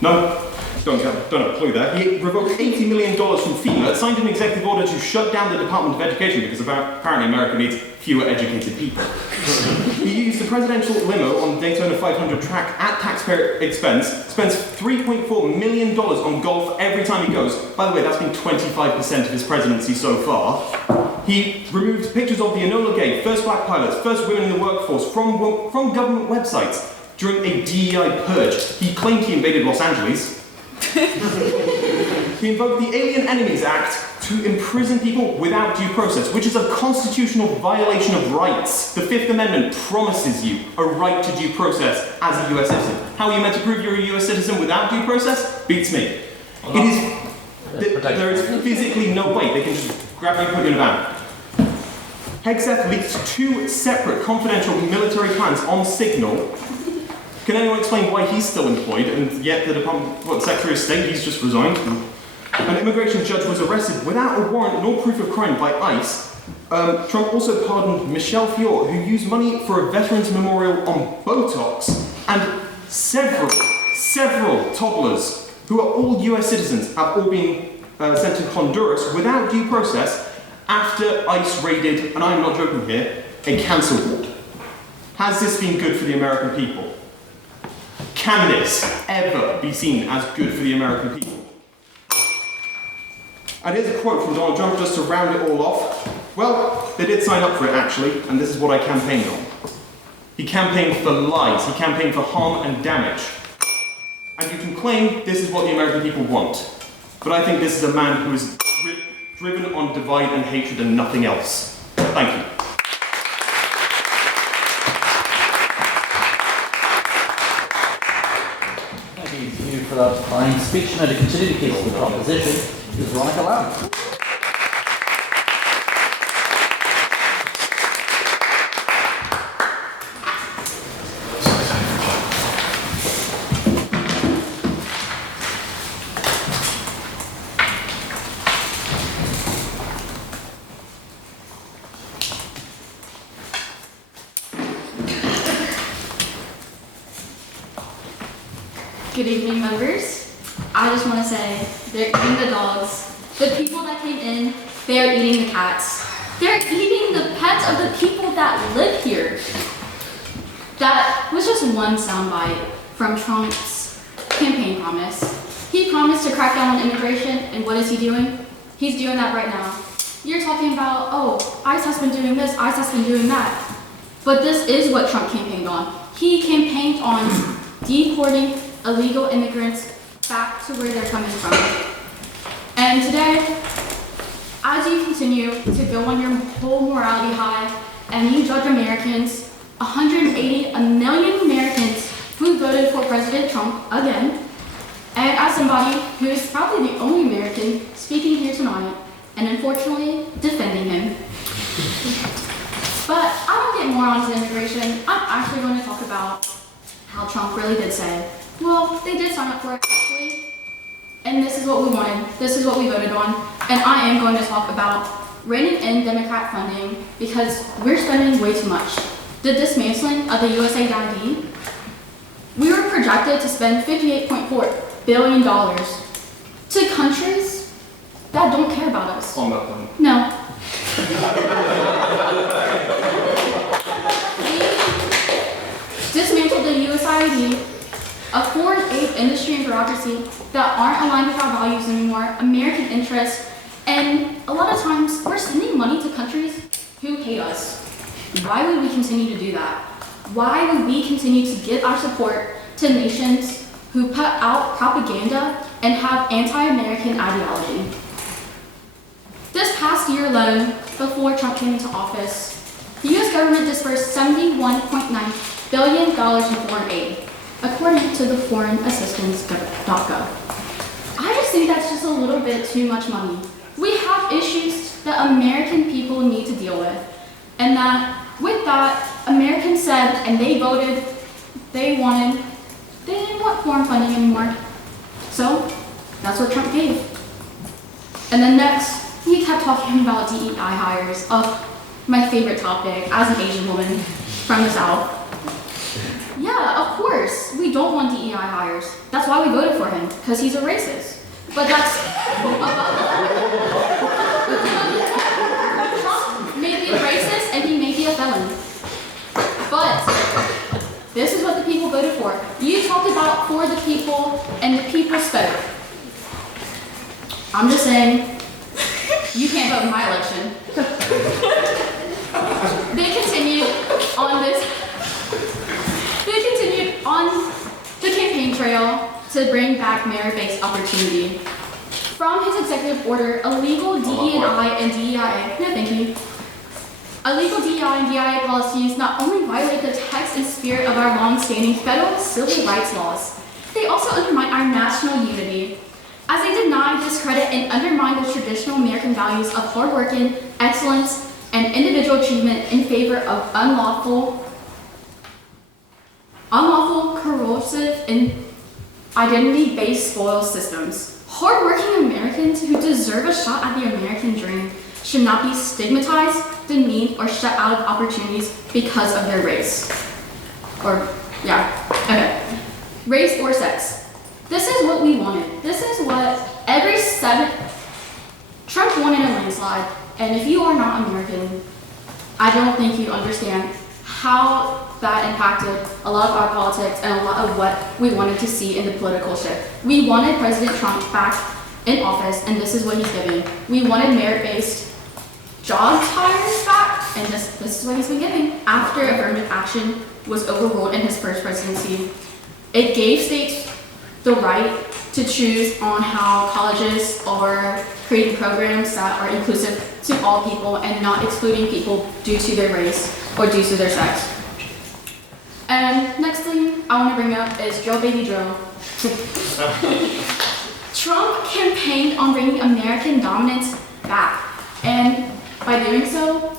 No. Don't have a clue there. He revoked $80 million from FEMA, signed an executive order to shut down the Department of Education because apparently America needs fewer educated people. He used the presidential limo on the Daytona 500 track at taxpayer expense, spends $3.4 million on golf every time he goes. By the way, that's been 25% of his presidency so far. He removed pictures of the Enola Gay, first black pilots, first women in the workforce from government websites during a DEI purge. He claimed he invaded Los Angeles. He invoked the Alien Enemies Act to imprison people without due process, which is a constitutional violation of rights. The Fifth Amendment promises you a right to due process as a US citizen. How are you meant to prove you're a US citizen without due process? Beats me. There is physically no way they can just grab you and put you in a van. Hegseth leaked 2 separate confidential military plans on Signal. Can anyone explain why he's still employed, and yet the Secretary of State, he's just resigned? An immigration judge was arrested without a warrant nor proof of crime by ICE Trump also pardoned Michelle Fior, who used money for a veterans memorial on Botox, and several toddlers who are all US citizens have all been sent to Honduras without due process after ICE raided, and I'm not joking here, a cancer ward. Has this been good for the American people? Can this ever be seen as good for the American people? And here's a quote from Donald Trump just to round it all off. Well, they did sign up for it actually, and this is what I campaigned on. He campaigned for lies, he campaigned for harm and damage. And you can claim this is what the American people want. But I think this is a man who is driven on divide and hatred and nothing else. Thank you. Thank you, Hugh, for that fine speech. Now to continue the case of the proposition is Veronica Lamb. Good evening, members. I just want to say they're eating the dogs. The people that came in, they're eating the cats. They're eating the pets of the people that live here. That was just one soundbite from Trump's campaign promise. He promised to crack down on immigration, and what is he doing? He's doing that right now. You're talking about, oh, ICE has been doing this, ICE has been doing that. But this is what Trump campaigned on. He campaigned on deporting illegal immigrants back to where they're coming from. And today, as you continue to go on your whole morality high and you judge Americans, 180 million Americans who voted for President Trump again, and as somebody who is probably the only American speaking here tonight, and unfortunately defending him. But I don't get more onto immigration. I'm actually going to talk about how Trump really did say, well, they did sign up for it actually, and this is what we wanted, this is what we voted on, and I am going to talk about reining in Democrat funding because we're spending way too much. The dismantling of the USAID, we were projected to spend $58.4 billion to countries that don't care about us. On that point. No. We dismantled the USAID, a foreign aid industry and bureaucracy that aren't aligned with our values anymore, American interests, and a lot of times we're sending money to countries who hate us. Why would we continue to do that? Why would we continue to give our support to nations who put out propaganda and have anti-American ideology? This past year alone, before Trump came into office, the US government dispersed $71.9 billion in foreign aid, according to the foreignassistance.gov. I just think that's just a little bit too much money. We have issues that American people need to deal with, and that with that, Americans said, and they voted, they didn't want foreign funding anymore. So, that's what Trump gave. And then next, he kept talking about DEI hires. Oh, my favorite topic as an Asian woman from the South. Yeah, of course, we don't want DEI hires. That's why we voted for him, because he's a racist. But that's Trump may be a racist and he may be a felon. But this is what the people voted for. You talked about for the people and the people spoke. I'm just saying, you can't vote in my election. They continued on the campaign trail to bring back merit-based opportunity. From his executive order, illegal DE&I and DEIA, no thank you. Illegal DEI and DEIA policies not only violate the text and spirit of our long-standing federal civil rights laws, they also undermine our national unity, as they deny, discredit, and undermine the traditional American values of hard working, excellence, and individual achievement in favor of unlawful, corrosive, and identity-based spoil systems. Hard-working Americans who deserve a shot at the American dream should not be stigmatized, demeaned, or shut out of opportunities because of their race. Race or sex. This is what we wanted. This is what Trump won in a landslide, and if you are not American, I don't think you understand how that impacted a lot of our politics and a lot of what we wanted to see in the political shift. We wanted President Trump back in office, and this is what he's giving. We wanted merit-based job hires back, and this is what he's been giving. After affirmative action was overruled in his first presidency, it gave states the right to choose on how colleges are creating programs that are inclusive to all people and not excluding people due to their race or due to their sex. And next thing I want to bring up is Joe Baby Joe. Trump campaigned on bringing American dominance back, and by doing so,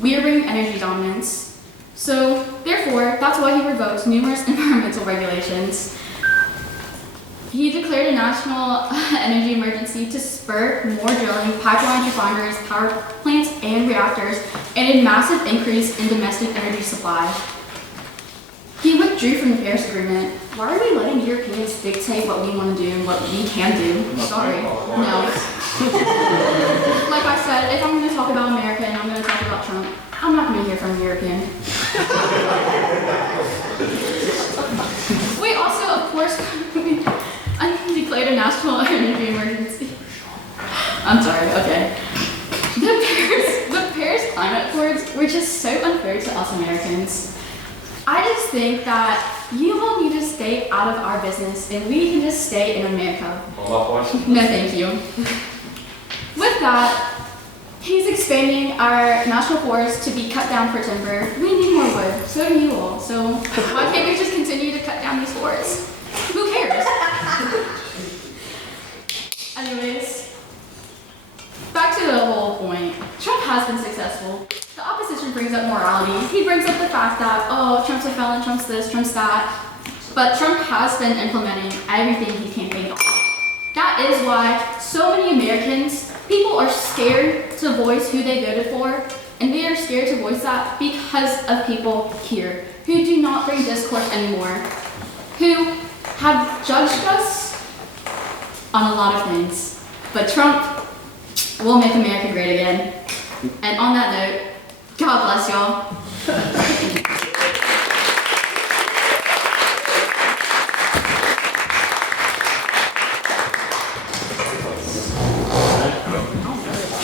we are bringing energy dominance. So therefore, that's why he revoked numerous environmental regulations. He declared a national energy emergency to spur more drilling, pipelines, refineries, power plants, and reactors, and a massive increase in domestic energy supply. He withdrew from the Paris Agreement. Why are we letting Europeans dictate what we want to do and what we can do? Sorry, no. Like I said, if I'm going to talk about America and I'm going to talk about Trump, I'm not going to hear from a European. We also, of course, declared a national energy emergency. I'm sorry, okay. The Paris Climate Accords were just so unfair to us Americans. I just think that you all need to stay out of our business and we can just stay in America. No, thank you. With that, he's expanding our national forests to be cut down for timber. We need more wood, so do you all. So why can't we just continue to cut down these forests? Who cares? Anyways, back to the whole point. Trump has been successful. The opposition brings up morality. He brings up the fact that, oh, Trump's a felon, Trump's this, Trump's that. But Trump has been implementing everything he campaigned on. That is why so many Americans, people are scared to voice who they voted for, and they are scared to voice that because of people here who do not bring discourse anymore, who have judged us on a lot of things. But Trump will make America great again. And on that note, God bless y'all.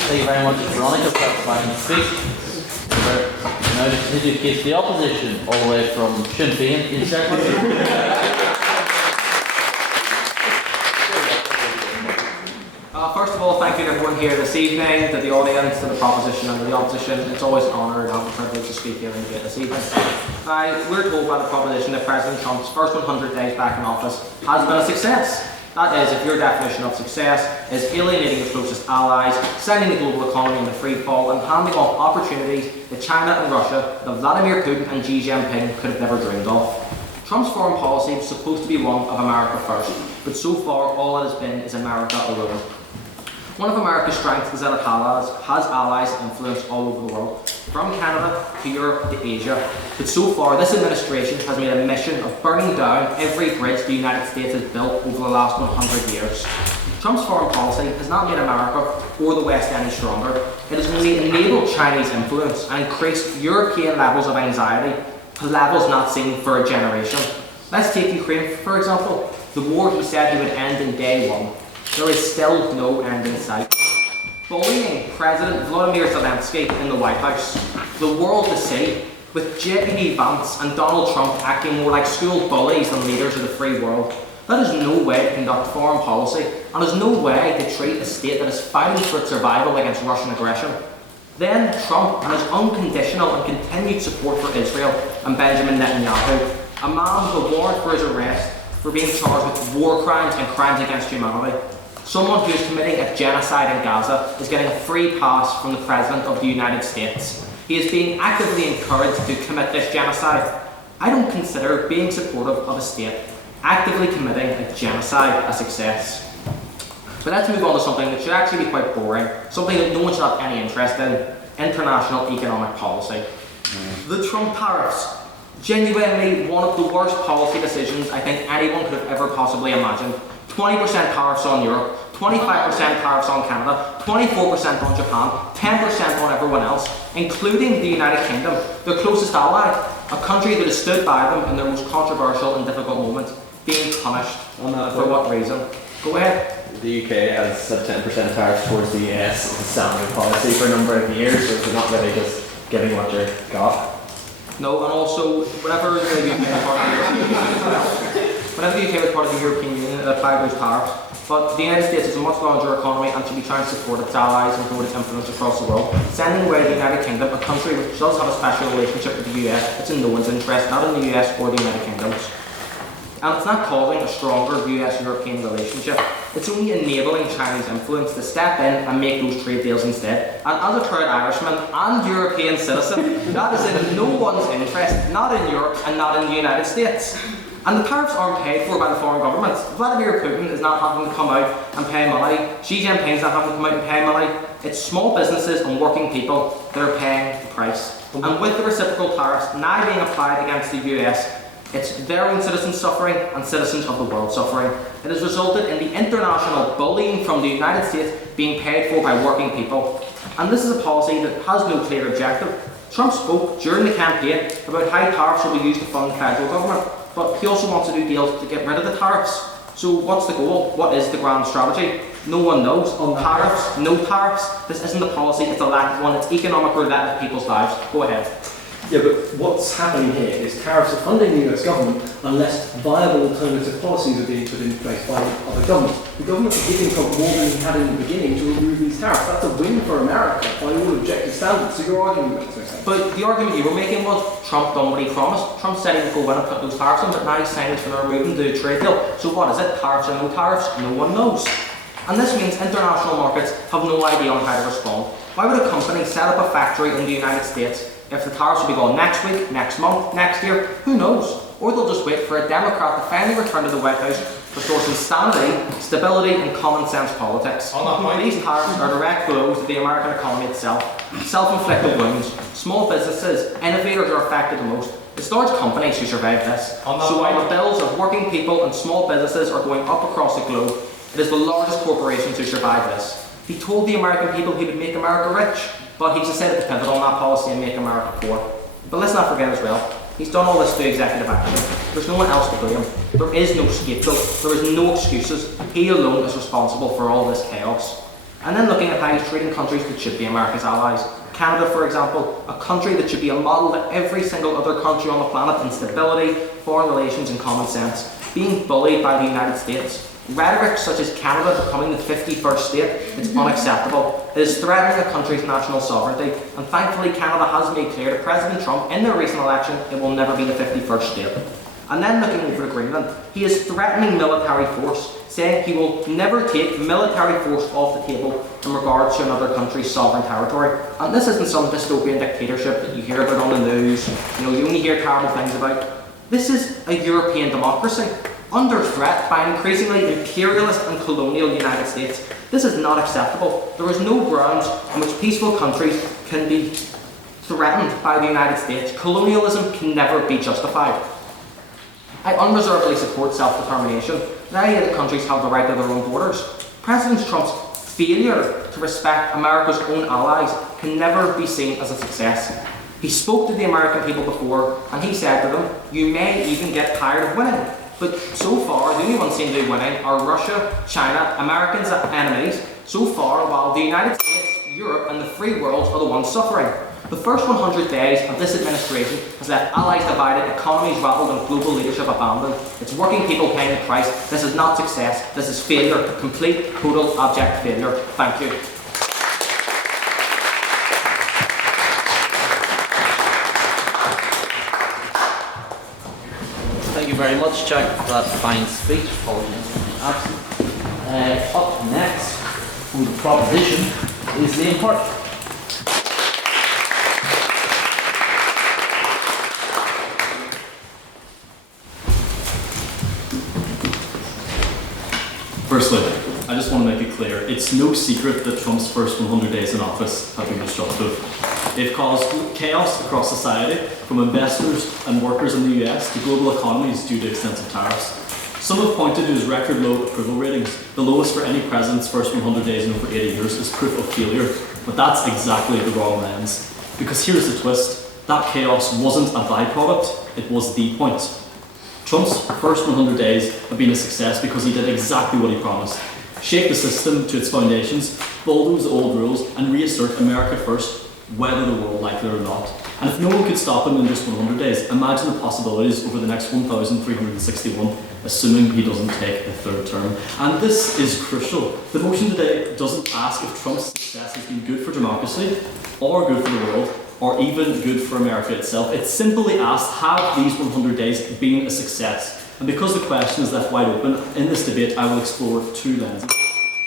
Thank you very much, Veronica, for providing the speech. Now to continue to case the opposition, all the way from Sinn Féin in Secretary. First of all, thank you to everyone here this evening, to the audience, to the proposition and to the opposition. It's always an honour and have the privilege to speak here in the debate this evening. We're told by the proposition that President Trump's first 100 days back in office has been a success. That is, if your definition of success is alienating your closest allies, sending the global economy into free fall, and handing off opportunities that China and Russia, that Vladimir Putin and Xi Jinping could have never dreamed of. Trump's foreign policy was supposed to be one of America first, but so far all it has been is America alone. One of America's strengths is that it has allies and influence all over the world, from Canada to Europe to Asia. But so far, this administration has made a mission of burning down every bridge the United States has built over the last 100 years. Trump's foreign policy has not made America or the West any stronger. It has only enabled Chinese influence and increased European levels of anxiety to levels not seen for a generation. Let's take Ukraine, for example. The war he said he would end in day one. There is still no end in sight. Bullying President Vladimir Zelensky in the White House, the world to see, with J.D. Vance and Donald Trump acting more like school bullies than leaders of the free world. That is no way to conduct foreign policy, and is no way to treat a state that is fighting for its survival against Russian aggression. Then Trump and his unconditional and continued support for Israel and Benjamin Netanyahu, a man who warrant for his arrest for being charged with war crimes and crimes against humanity. Someone who is committing a genocide in Gaza is getting a free pass from the President of the United States. He is being actively encouraged to commit this genocide. I don't consider being supportive of a state actively committing a genocide a success. But let's move on to something that should actually be quite boring, something that no one should have any interest in. international economic policy. The Trump tariffs. Genuinely one of the worst policy decisions I think anyone could have ever possibly imagined. 20% tariffs on Europe, 25% tariffs on Canada, 24% on Japan, 10% on everyone else, including the United Kingdom, their closest ally, a country that has stood by them in their most controversial and difficult moment, being punished. For what reason? Go ahead. The UK has said 10% tariffs towards the US as a standard policy for a number of years, so they're not really just giving what you got. No, and also, whenever the UK was part of the European Union, it applied those tariffs. But the United States is a much larger economy and should be trying to support its allies and grow its influence across the world. Sending away the United Kingdom, a country which does have a special relationship with the US, it's in no one's interest, not in the US or the United Kingdom's. And it's not causing a stronger US-European relationship. It's only enabling Chinese influence to step in and make those trade deals instead. And as a proud Irishman and European citizen, that is in no one's interest, not in Europe and not in the United States. And the tariffs aren't paid for by the foreign governments. Vladimir Putin is not having to come out and pay money. Xi Jinping's not having to come out and pay money. It's small businesses and working people that are paying the price. And with the reciprocal tariffs now being applied against the US, it's their own citizens suffering and citizens of the world suffering. It has resulted in the international bullying from the United States being paid for by working people. And this is a policy that has no clear objective. Trump spoke during the campaign about how tariffs will be used to fund the federal government, but he also wants to do deals to get rid of the tariffs. So what's the goal? What is the grand strategy? No one knows. On tariffs, no tariffs. This isn't a policy, it's a lack of one. It's economic roulette with people's lives. Go ahead. Yeah, but what's happening here is tariffs are funding the US government unless viable alternative policies are being put in place by other governments. The government is giving Trump more than he had in the beginning to remove these tariffs. That's a win for America by all objective standards. So your argument makes no sense. But the argument you were making was Trump done what he promised. Trump said he would go in and put those tariffs in, but now he's saying he's going to remove them to a trade deal. So what is it? Tariffs or no tariffs? No one knows. And this means international markets have no idea on how to respond. Why would a company set up a factory in the United States if the tariffs will be gone next week, next month, next year? Who knows? Or they'll just wait for a Democrat to finally return to the White House to restore some sanity, stability and common sense politics. These tariffs are direct blows to the American economy itself. Self-inflicted wounds. Small businesses, innovators are affected the most. It's large companies who survive this. So while the bills of working people and small businesses are going up across the globe, it is the largest corporations who survive this. He told the American people he would make America rich, but he's decided to pivot on that policy and make America poor. But let's not forget as well, he's done all this through executive action. There's no one else to blame. There is no scapegoat. There is no excuses. He alone is responsible for all this chaos. And then looking at how he's treating countries that should be America's allies. Canada, for example, a country that should be a model to every single other country on the planet in stability, foreign relations and common sense, being bullied by the United States. Rhetoric such as Canada becoming the 51st state is unacceptable. It is threatening a country's national sovereignty, and thankfully Canada has made clear to President Trump in their recent election it will never be the 51st state. And then looking over to Greenland, he is threatening military force, saying he will never take military force off the table in regards to another country's sovereign territory. And this isn't some dystopian dictatorship that you hear about on the news, you only hear terrible things about. This is a European democracy, under threat by an increasingly imperialist and colonial United States. This is not acceptable. There is no grounds on which peaceful countries can be threatened by the United States. Colonialism can never be justified. I unreservedly support self-determination. Many of the countries have the right to their own borders. President Trump's failure to respect America's own allies can never be seen as a success. He spoke to the American people before, and he said to them, "You may even get tired of winning." But so far, the only ones seen to be winning are Russia, China, Americans' enemies. So far, while the United States, Europe, and the free world are the ones suffering. The first 100 days of this administration has left allies divided, economies rattled, and global leadership abandoned. It's working people paying the price. This is not success. This is failure. Complete, total, abject failure. Thank you. Thank you very much, Jack, for that fine speech. Apologies for absent. Up next, for the proposition, is Liam Harte. Firstly, I just want to make it clear, it's no secret that Trump's first 100 days in office have been disruptive. They've caused chaos across society, from investors and workers in the US to global economies due to extensive tariffs. Some have pointed to his record low approval ratings. The lowest for any president's first 100 days in over 80 years is proof of failure. But that's exactly the wrong lens. Because here's the twist. That chaos wasn't a byproduct, it was the point. Trump's first 100 days have been a success because he did exactly what he promised. Shake the system to its foundations, bulldoze the old rules, and reassert America first, whether the world liked it or not. And if no one could stop him in just 100 days, imagine the possibilities over the next 1,361, assuming he doesn't take a third term. And this is crucial. The motion today doesn't ask if Trump's success has been good for democracy, or good for the world, or even good for America itself. It simply asks, have these 100 days been a success? And because the question is left wide open, in this debate I will explore two lenses.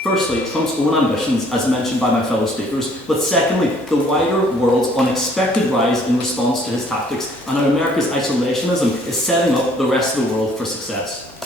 Firstly, Trump's own ambitions, as mentioned by my fellow speakers, but secondly, the wider world's unexpected rise in response to his tactics and how America's isolationism is setting up the rest of the world for success.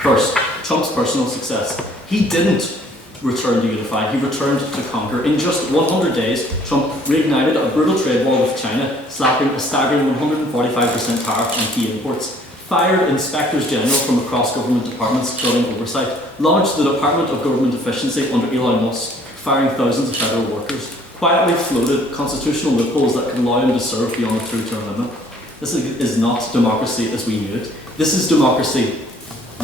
First, Trump's personal success. He didn't return to unify, he returned to conquer. In just 100 days, Trump reignited a brutal trade war with China, slapping a staggering 145% tariff on key imports, fired inspectors general from across government departments gutting oversight, launched the Department of Government Efficiency under Elon Musk, firing thousands of federal workers, quietly floated constitutional loopholes that could allow him to serve beyond the 3-term limit. This is not democracy as we knew it. This is democracy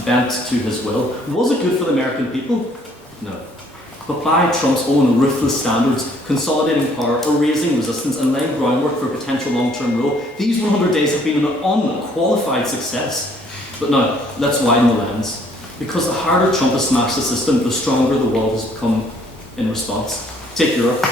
bent to his will. Was it good for the American people? No. But by Trump's own ruthless standards, consolidating power, erasing resistance and laying groundwork for potential long-term rule, these 100 days have been an unqualified success. But now, let's widen the lens. Because the harder Trump has smashed the system, the stronger the world has become in response. Take Europe.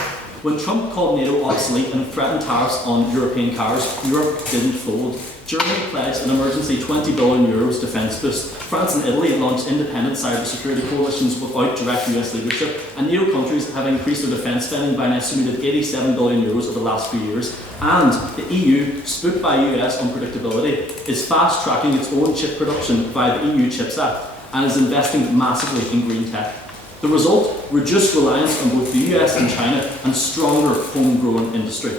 When Trump called NATO obsolete and threatened tariffs on European cars, Europe didn't fold. Germany pledged an emergency €20 billion defence boost. France and Italy launched independent cybersecurity coalitions without direct US leadership, and NATO countries have increased their defence spending by an estimated €87 billion over the last few years. And the EU, spooked by US unpredictability, is fast-tracking its own chip production via the EU Chips Act and is investing massively in green tech. The result? Reduced reliance on both the US and China and stronger homegrown industry.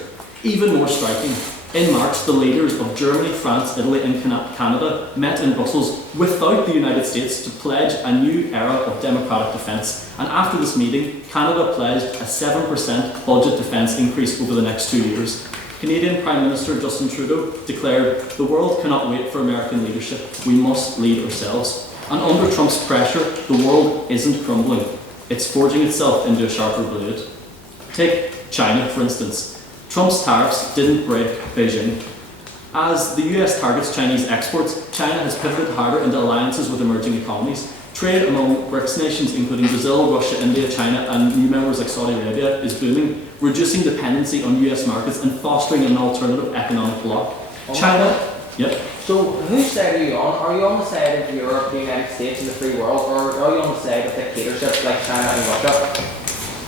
Even more striking, in March, the leaders of Germany, France, Italy and Canada met in Brussels without the United States to pledge a new era of democratic defence. And after this meeting, Canada pledged a 7% budget defence increase over the next 2 years. Canadian Prime Minister Justin Trudeau declared, "The world cannot wait for American leadership. We must lead ourselves." And under Trump's pressure, the world isn't crumbling. It's forging itself into a sharper blade. Take China, for instance. Trump's tariffs didn't break Beijing. As the US targets Chinese exports, China has pivoted harder into alliances with emerging economies. Trade among BRICS nations, including Brazil, Russia, India, China, and new members like Saudi Arabia, is booming, reducing dependency on US markets and fostering an alternative economic bloc. China, yep. So, whose side are you on? Are you on the side of Europe, the United States, and the free world, or are you on the side of dictatorships like China and Russia?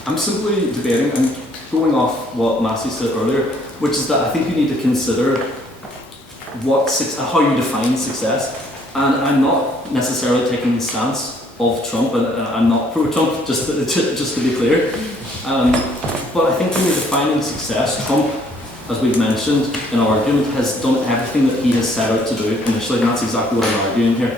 I'm simply debating and going off what Massey said earlier, which is that I think you need to consider how you define success. And I'm not necessarily taking the stance of Trump, and I'm not pro-Trump, just to be clear. But I think when you're defining success, Trump, as we've mentioned in our argument, has done everything that he has set out to do initially, and that's exactly what I'm arguing here.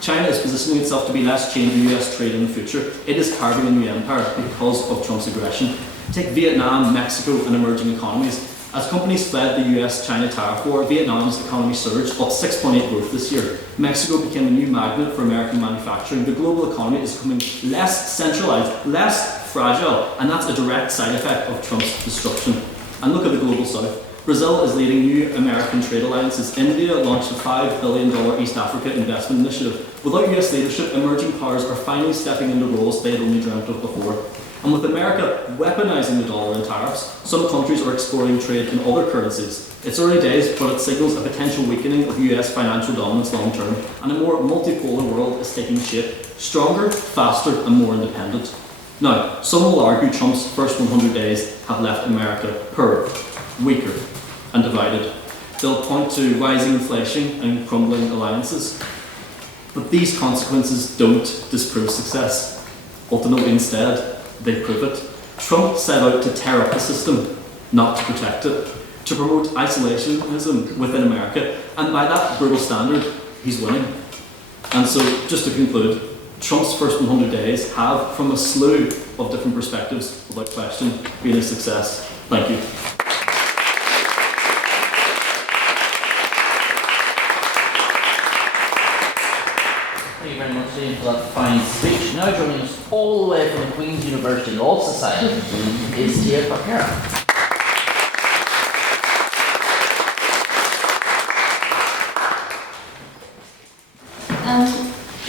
China is positioning itself to be less chained to US trade in the future. It is carving a new empire because of Trump's aggression. Take Vietnam, Mexico, and emerging economies. As companies fled the US-China tariff war, Vietnam's economy surged, up 6.8% growth this year. Mexico became a new magnet for American manufacturing. The global economy is becoming less centralized, less fragile, and that's a direct side effect of Trump's destruction. And look at the global south. Brazil is leading new American trade alliances. India launched a $5 billion East Africa investment initiative. Without US leadership, emerging powers are finally stepping into roles they had only dreamt of before. And with America weaponizing the dollar and tariffs, some countries are exploring trade in other currencies. It's early days, but it signals a potential weakening of US financial dominance long term, and a more multipolar world is taking shape, stronger, faster, and more independent. Now, some will argue Trump's first 100 days have left America poorer, weaker, and divided. They'll point to rising inflation and crumbling alliances. But these consequences don't disprove success. Ultimately, instead, they prove it. Trump set out to tear up the system. not to protect it, to promote isolationism within America, and by that brutal standard, he's winning. And so, just to conclude, Trump's first 100 days have, from a slew of different perspectives, without question, been a success. Thank you. Thank you very much, Ian, for that fine speech. Now joining us all the way from the Queen's University Law Society is Thea Karkera.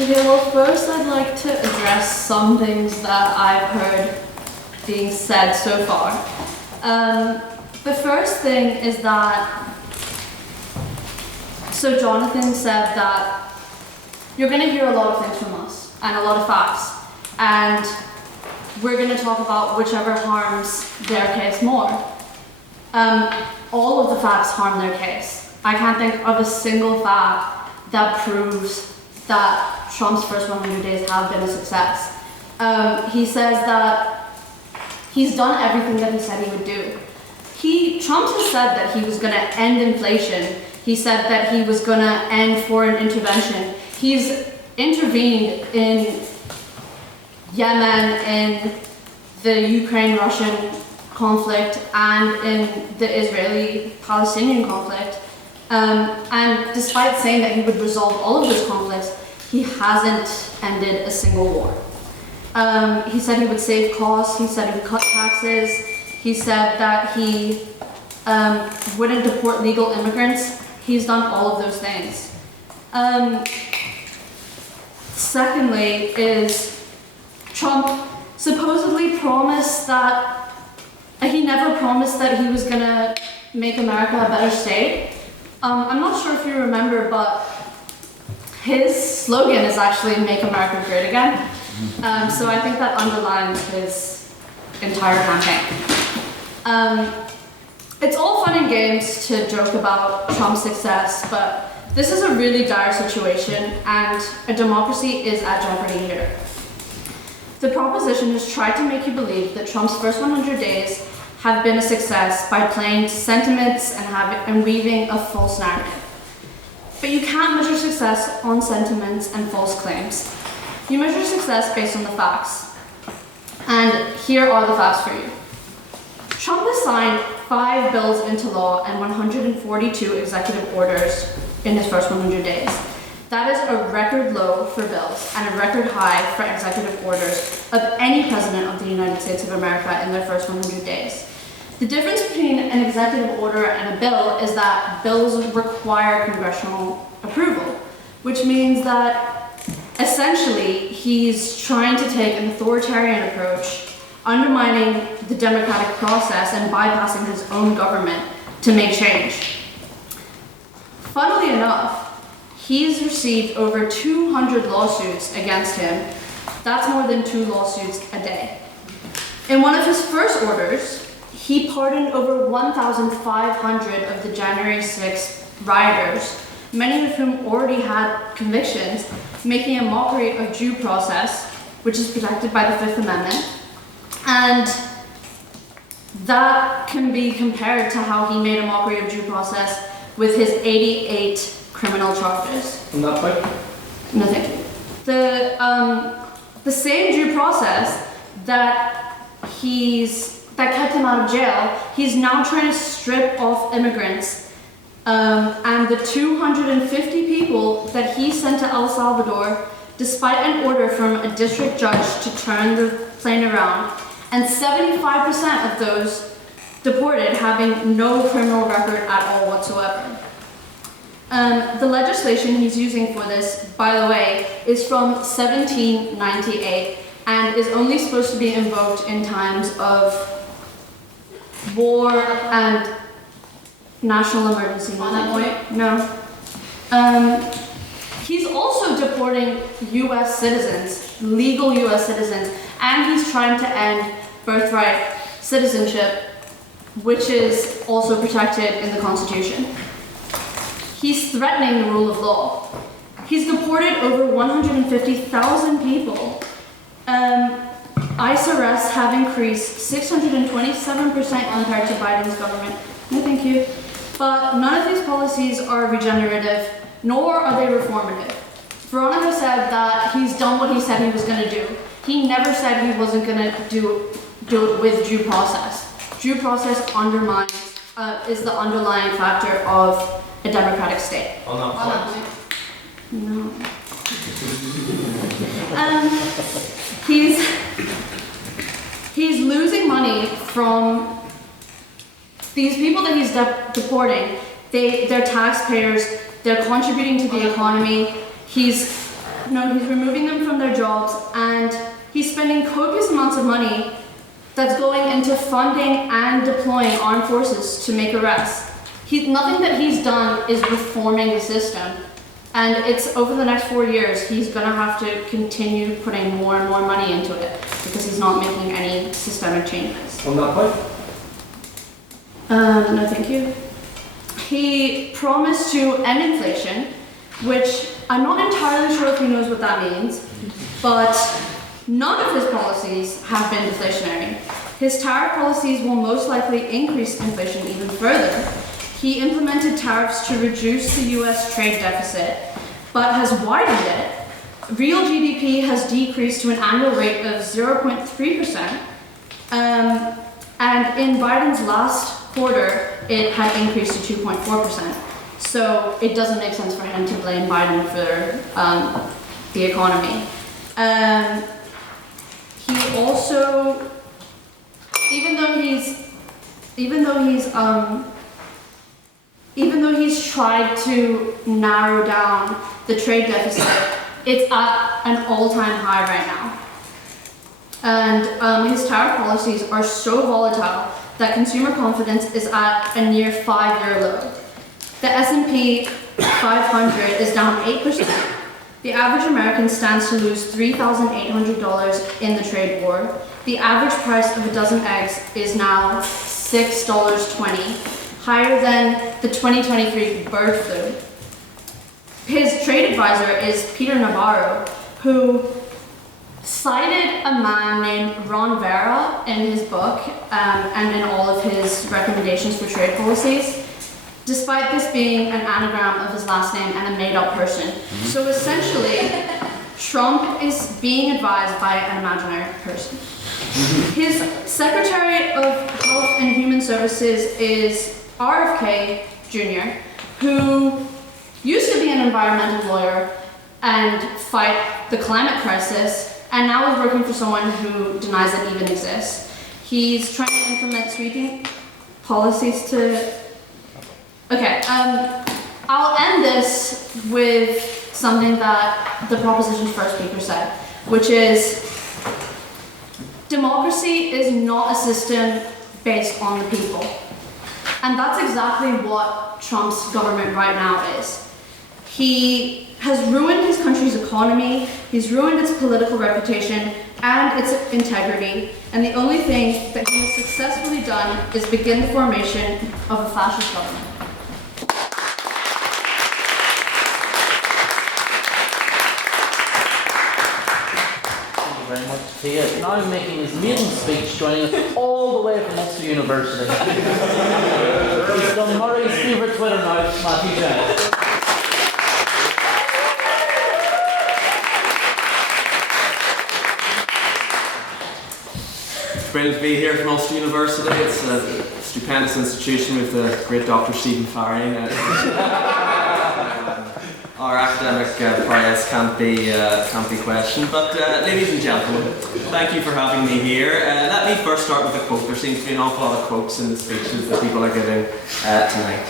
Well, first I'd like to address some things that I've heard being said so far. The first thing is that, so Jonathan said that you're going to hear a lot of things from us and a lot of facts, and we're going to talk about whichever harms their case more. All of the facts harm their case. I can't think of a single fact that proves that Trump's first 100 days have been a success. He says that he's done everything that he said he would do. Trump has said that he was going to end inflation. He said that he was going to end foreign intervention. He's intervened in Yemen, in the Ukraine-Russian conflict, and in the Israeli-Palestinian conflict. And despite saying that he would resolve all of those conflicts, he hasn't ended a single war. He said he would save costs, he said he would cut taxes, he said that he wouldn't deport legal immigrants. He's done all of those things. Secondly is Trump supposedly promised that, he never promised that he was gonna make America a better state. I'm not sure if you remember, but his slogan is actually "Make America Great Again." So I think that underlines his entire campaign. It's all fun and games to joke about Trump's success, but this is a really dire situation, and a democracy is at jeopardy here. The proposition has tried to make you believe that Trump's first 100 days have been a success by playing to sentiments and weaving a false narrative. But you can't measure success on sentiments and false claims. You measure success based on the facts. And here are the facts for you. Trump has signed 5 bills into law and 142 executive orders in his first 100 days. That is a record low for bills and a record high for executive orders of any president of the United States of America in their first 100 days. The difference between an executive order and a bill is that bills require congressional approval, which means that essentially he's trying to take an authoritarian approach, undermining the democratic process and bypassing his own government to make change. Funnily enough, he's received over 200 lawsuits against him. That's more than 2 lawsuits a day. In one of his first orders, he pardoned over 1,500 of the January 6th rioters, many of whom already had convictions, making a mockery of due process, which is protected by the Fifth Amendment. And that can be compared to how he made a mockery of due process with his 88 criminal charges. On that point? No, thank you. The same due process that kept him out of jail, he's now trying to strip off immigrants. And the 250 people that he sent to El Salvador, despite an order from a district judge to turn the plane around, and 75% of those deported having no criminal record at all whatsoever. The legislation he's using for this, by the way, is from 1798 and is only supposed to be invoked in times of war and national emergency. On that point? No. He's also deporting US citizens, legal US citizens, and he's trying to end birthright citizenship, which is also protected in the Constitution. He's threatening the rule of law. He's deported over 150,000 people. ICE arrests have increased 627% compared to Biden's government. No, thank you. But none of these policies are regenerative, nor are they reformative. Veronica said that he's done what he said he was going to do. He never said he wasn't going to do it with due process. Due process is the underlying factor of a democratic state. On that point. No. He's losing money from these people that he's deporting. They're taxpayers. They're contributing to the economy. He's removing them from their jobs, and he's spending copious amounts of money that's going into funding and deploying armed forces to make arrests. Nothing that he's done is reforming the system. And it's over the next 4 years, he's gonna have to continue putting more and more money into it because he's not making any systemic changes. On that point? No, thank you. He promised to end inflation, which I'm not entirely sure if he knows what that means, but none of his policies have been deflationary. His tariff policies will most likely increase inflation even further. He implemented tariffs to reduce the US trade deficit, but has widened it. Real GDP has decreased to an annual rate of 0.3%, and in Biden's last quarter, it had increased to 2.4%. So it doesn't make sense for him to blame Biden for the economy. He also, even though he's tried to narrow down the trade deficit, it's at an all-time high right now. And his tariff policies are so volatile that consumer confidence is at a near 5-year low. The S&P 500 is down 8%. The average American stands to lose $3,800 in the trade war. The average price of a dozen eggs is now $6.20, higher than the 2023 bird flu. His trade advisor is Peter Navarro, who cited a man named Ron Vera in his book and in all of his recommendations for trade policies, despite this being an anagram of his last name and a made-up person. So essentially, Trump is being advised by an imaginary person. His Secretary of Health and Human Services is RFK Jr., who used to be an environmental lawyer and fight the climate crisis, and now is working for someone who denies it even exists. He's trying to implement sweeping policies to... Okay, I'll end this with something that the proposition's first speaker said, which is democracy is not a system based on the people. And that's exactly what Trump's government right now is. He has ruined his country's economy, he's ruined its political reputation and its integrity, and the only thing that he has successfully done is begin the formation of a fascist government. Very much. Thea now making his maiden speech, joining us all the way from Ulster University. He's done Murray's favourite Twitter now, Matthew Shanks. It's brilliant to be here from Ulster University. It's a stupendous institution with the great Dr. Stephen Farry. Our academic prowess can't be questioned, but ladies and gentlemen, thank you for having me here. Let me first start with a quote. There seems to be an awful lot of quotes in the speeches that people are giving tonight.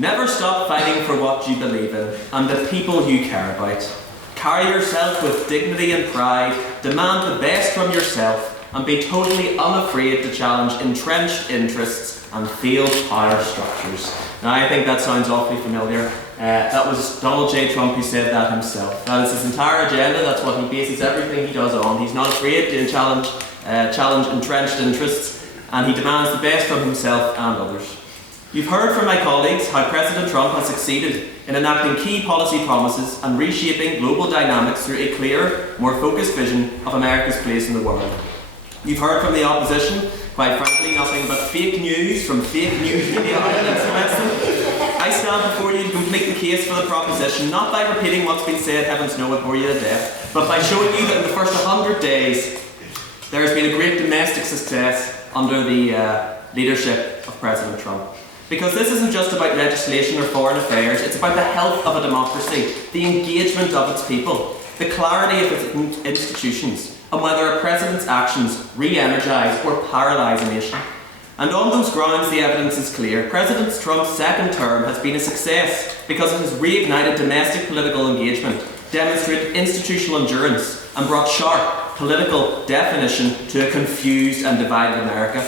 Never stop fighting for what you believe in and the people you care about. Carry yourself with dignity and pride, demand the best from yourself, and be totally unafraid to challenge entrenched interests and failed power structures. Now, I think that sounds awfully familiar. That was Donald J. Trump who said that himself. That is his entire agenda. That's what he bases everything he does on. He's not afraid to challenge entrenched interests, and he demands the best from himself and others. You've heard from my colleagues how President Trump has succeeded in enacting key policy promises and reshaping global dynamics through a clear, more focused vision of America's place in the world. You've heard from the opposition, quite frankly, nothing but fake news from fake news media outlets against them. I stand before you to complete the case for the proposition, not by repeating what's been said, heavens know it bore you to death, but by showing you that in the first 100 days there has been a great domestic success under the leadership of President Trump. Because this isn't just about legislation or foreign affairs, it's about the health of a democracy, the engagement of its people, the clarity of its institutions, and whether a president's actions re-energise or paralyse a nation. And on those grounds, the evidence is clear. President Trump's second term has been a success because it has reignited domestic political engagement, demonstrated institutional endurance, and brought sharp political definition to a confused and divided America.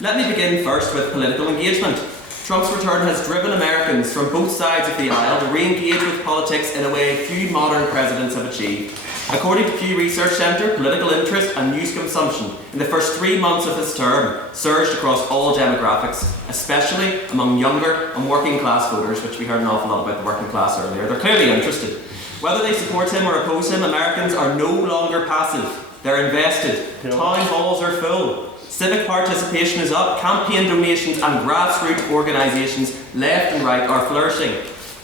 Let me begin first with political engagement. Trump's return has driven Americans from both sides of the aisle to re-engage with politics in a way few modern presidents have achieved. According to Pew Research Center, political interest and news consumption in the first 3 months of his term surged across all demographics, especially among younger and working class voters, which we heard an awful lot about the working class earlier. They're clearly interested. Whether they support him or oppose him, Americans are no longer passive. They're invested. Town halls are full. Civic participation is up. Campaign donations and grassroots organisations left and right are flourishing.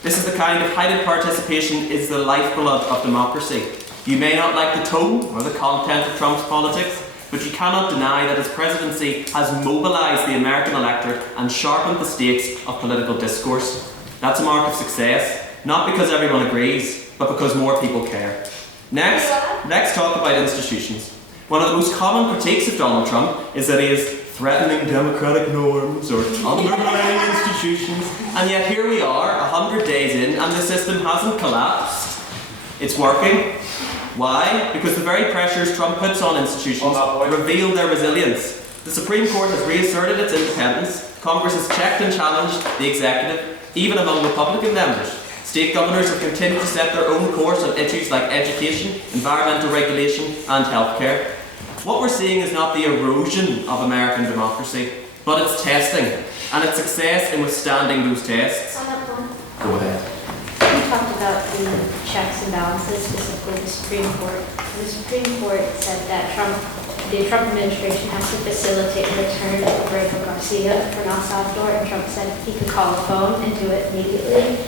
This is the kind of heightened participation is the lifeblood of democracy. You may not like the tone or the content of Trump's politics, but you cannot deny that his presidency has mobilised the American electorate and sharpened the stakes of political discourse. That's a mark of success, not because everyone agrees, but because more people care. Next, let's talk about institutions. One of the most common critiques of Donald Trump is that he is threatening democratic norms or undermining institutions, and yet here we are, 100 days in, and the system hasn't collapsed. It's working. Why? Because the very pressures Trump puts on institutions reveal their resilience. The Supreme Court has reasserted its independence, Congress has checked and challenged the executive, even among Republican members. State governors have continued to set their own course on issues like education, environmental regulation and healthcare. What we're seeing is not the erosion of American democracy, but its testing, and its success in withstanding those tests. Go ahead. You talked about the checks and balances, specifically the Supreme Court. The Supreme Court said that the Trump administration has to facilitate the return of Veronica Garcia for El Salvador, and Trump said he could call a phone and do it immediately.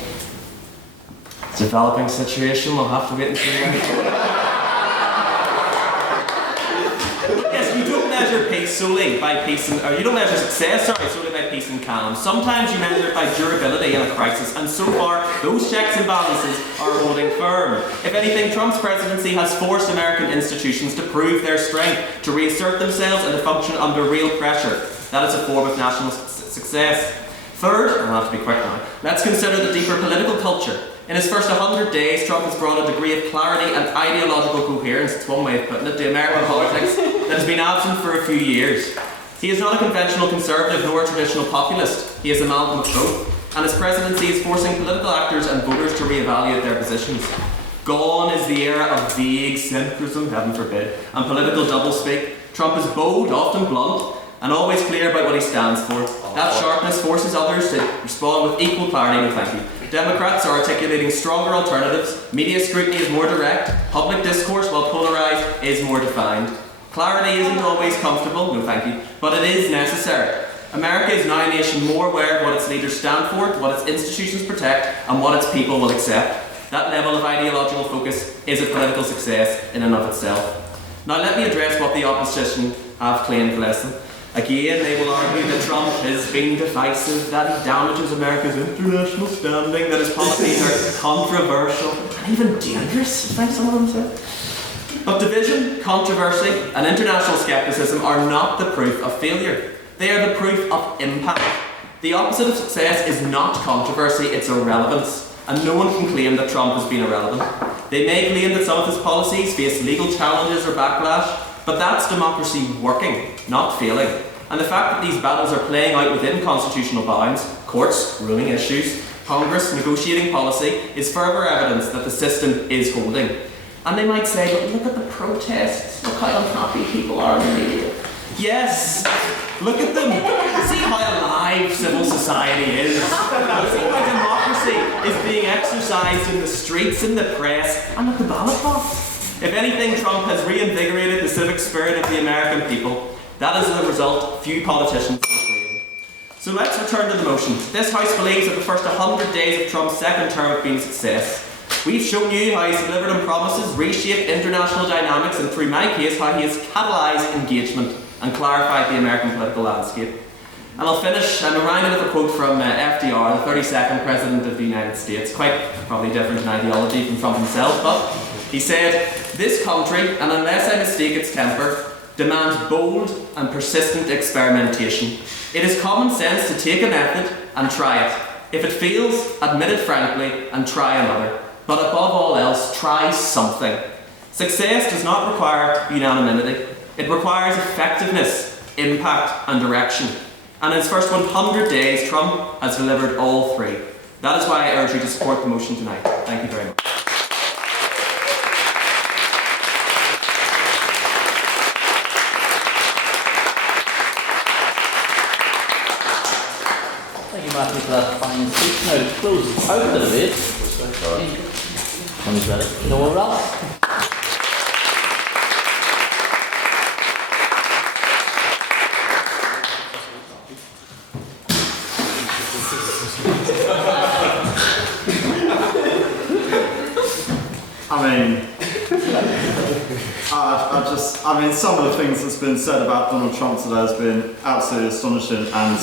Developing situation, we'll have to wait and see. Yes, you don't measure peace solely by peace and, or you don't measure success, solely by peace and calm. Sometimes you measure it by durability in a crisis, and so far, those checks and balances are holding firm. If anything, Trump's presidency has forced American institutions to prove their strength, to reassert themselves and to function under real pressure. That is a form of national success. Third, I'll have to be quick now, let's consider the deeper political culture. In his first 100 days, Trump has brought a degree of clarity and ideological coherence, it's one way of putting it, to American politics that has been absent for a few years. He is not a conventional conservative nor a traditional populist. He is an amalgam of both, and his presidency is forcing political actors and voters to reevaluate their positions. Gone is the era of vague centrism, heaven forbid, and political doublespeak. Trump is bold, often blunt, and always clear about what he stands for. That sharpness forces others to respond with equal clarity. No thank you. Democrats are articulating stronger alternatives. Media scrutiny is more direct. Public discourse, while polarised, is more defined. Clarity isn't always comfortable. No thank you. But it is necessary. America is now a nation more aware of what its leaders stand for, what its institutions protect, and what its people will accept. That level of ideological focus is a political success in and of itself. Now let me address what the opposition have claimed, bless them. Again, they will argue that Trump has been divisive, that he damages America's international standing, that his policies are controversial, and even dangerous, I think some of them said. But division, controversy, and international scepticism are not the proof of failure. They are the proof of impact. The opposite of success is not controversy, it's irrelevance. And no one can claim that Trump has been irrelevant. They may claim that some of his policies face legal challenges or backlash, but that's democracy working, not failing. And the fact that these battles are playing out within constitutional bounds, courts ruling issues, Congress negotiating policy, is further evidence that the system is holding. And they might say, but look at the protests, look how unhappy people are in the media. Yes, look at them. See how alive civil society is. See how democracy is being exercised in the streets, in the press, and at the ballot box. If anything, Trump has reinvigorated the civic spirit of the American people. That is the result few politicians can claim. So let's return to the motion. This House believes that the first 100 days of Trump's second term have been a success. We've shown you how he's delivered on promises, reshaped international dynamics, and through my case, how he has catalysed engagement and clarified the American political landscape. And I'll finish, I'm reminded of a quote from FDR, the 32nd President of the United States, quite probably different in ideology from Trump himself, but he said, "This country, and unless I mistake its temper, demands bold and persistent experimentation. It is common sense to take a method and try it. If it fails, admit it frankly and try another. But above all else, try something. Success does not require unanimity. It requires effectiveness, impact and direction. And in his first 100 days, Trump has delivered all three. That is why I urge you to support the motion tonight. Thank you very much." Thank you, Matthew, for that fine speech. Now, to close out the debate, when he's ready. Noel Ralph. I mean, some of the things that's been said about Donald Trump today has been absolutely astonishing, and,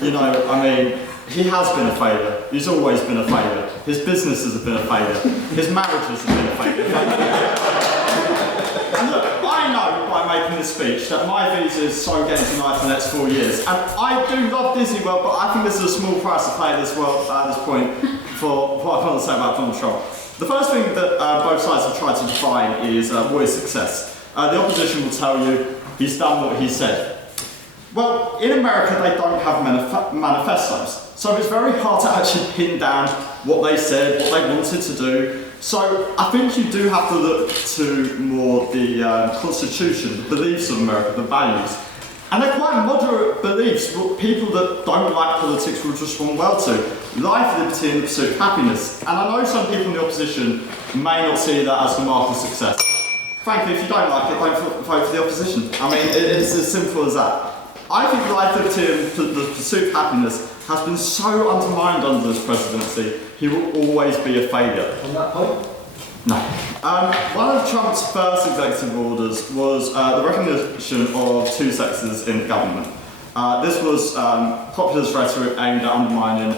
you know, I mean, he has been a failure. He's always been a failure. His businesses have been a failure. His marriages have been a failure. And look, I know by making this speech that my visa is so getting denied for the next 4 years, and I do love Disney World, but I think this is a small price to pay at this point for what I want to say about Donald Trump. The first thing that both sides have tried to define is what is success. The opposition will tell you he's done what he said. Well, in America they don't have manifestos, so it's very hard to actually pin down what they said, what they wanted to do. So I think you do have to look to more the Constitution, the beliefs of America, the values. And they're quite moderate beliefs, what people that don't like politics will respond well to. Life, liberty and the pursuit of happiness. And I know some people in the opposition may not see that as the mark of success. Frankly, if you don't like it, don't vote for the opposition. I mean, it's as simple as that. I think life, liberty and the pursuit of happiness has been so undermined under this presidency, he will always be a failure. On that point? No. One of Trump's first executive orders was the recognition of two sexes in government. This was populist rhetoric aimed at undermining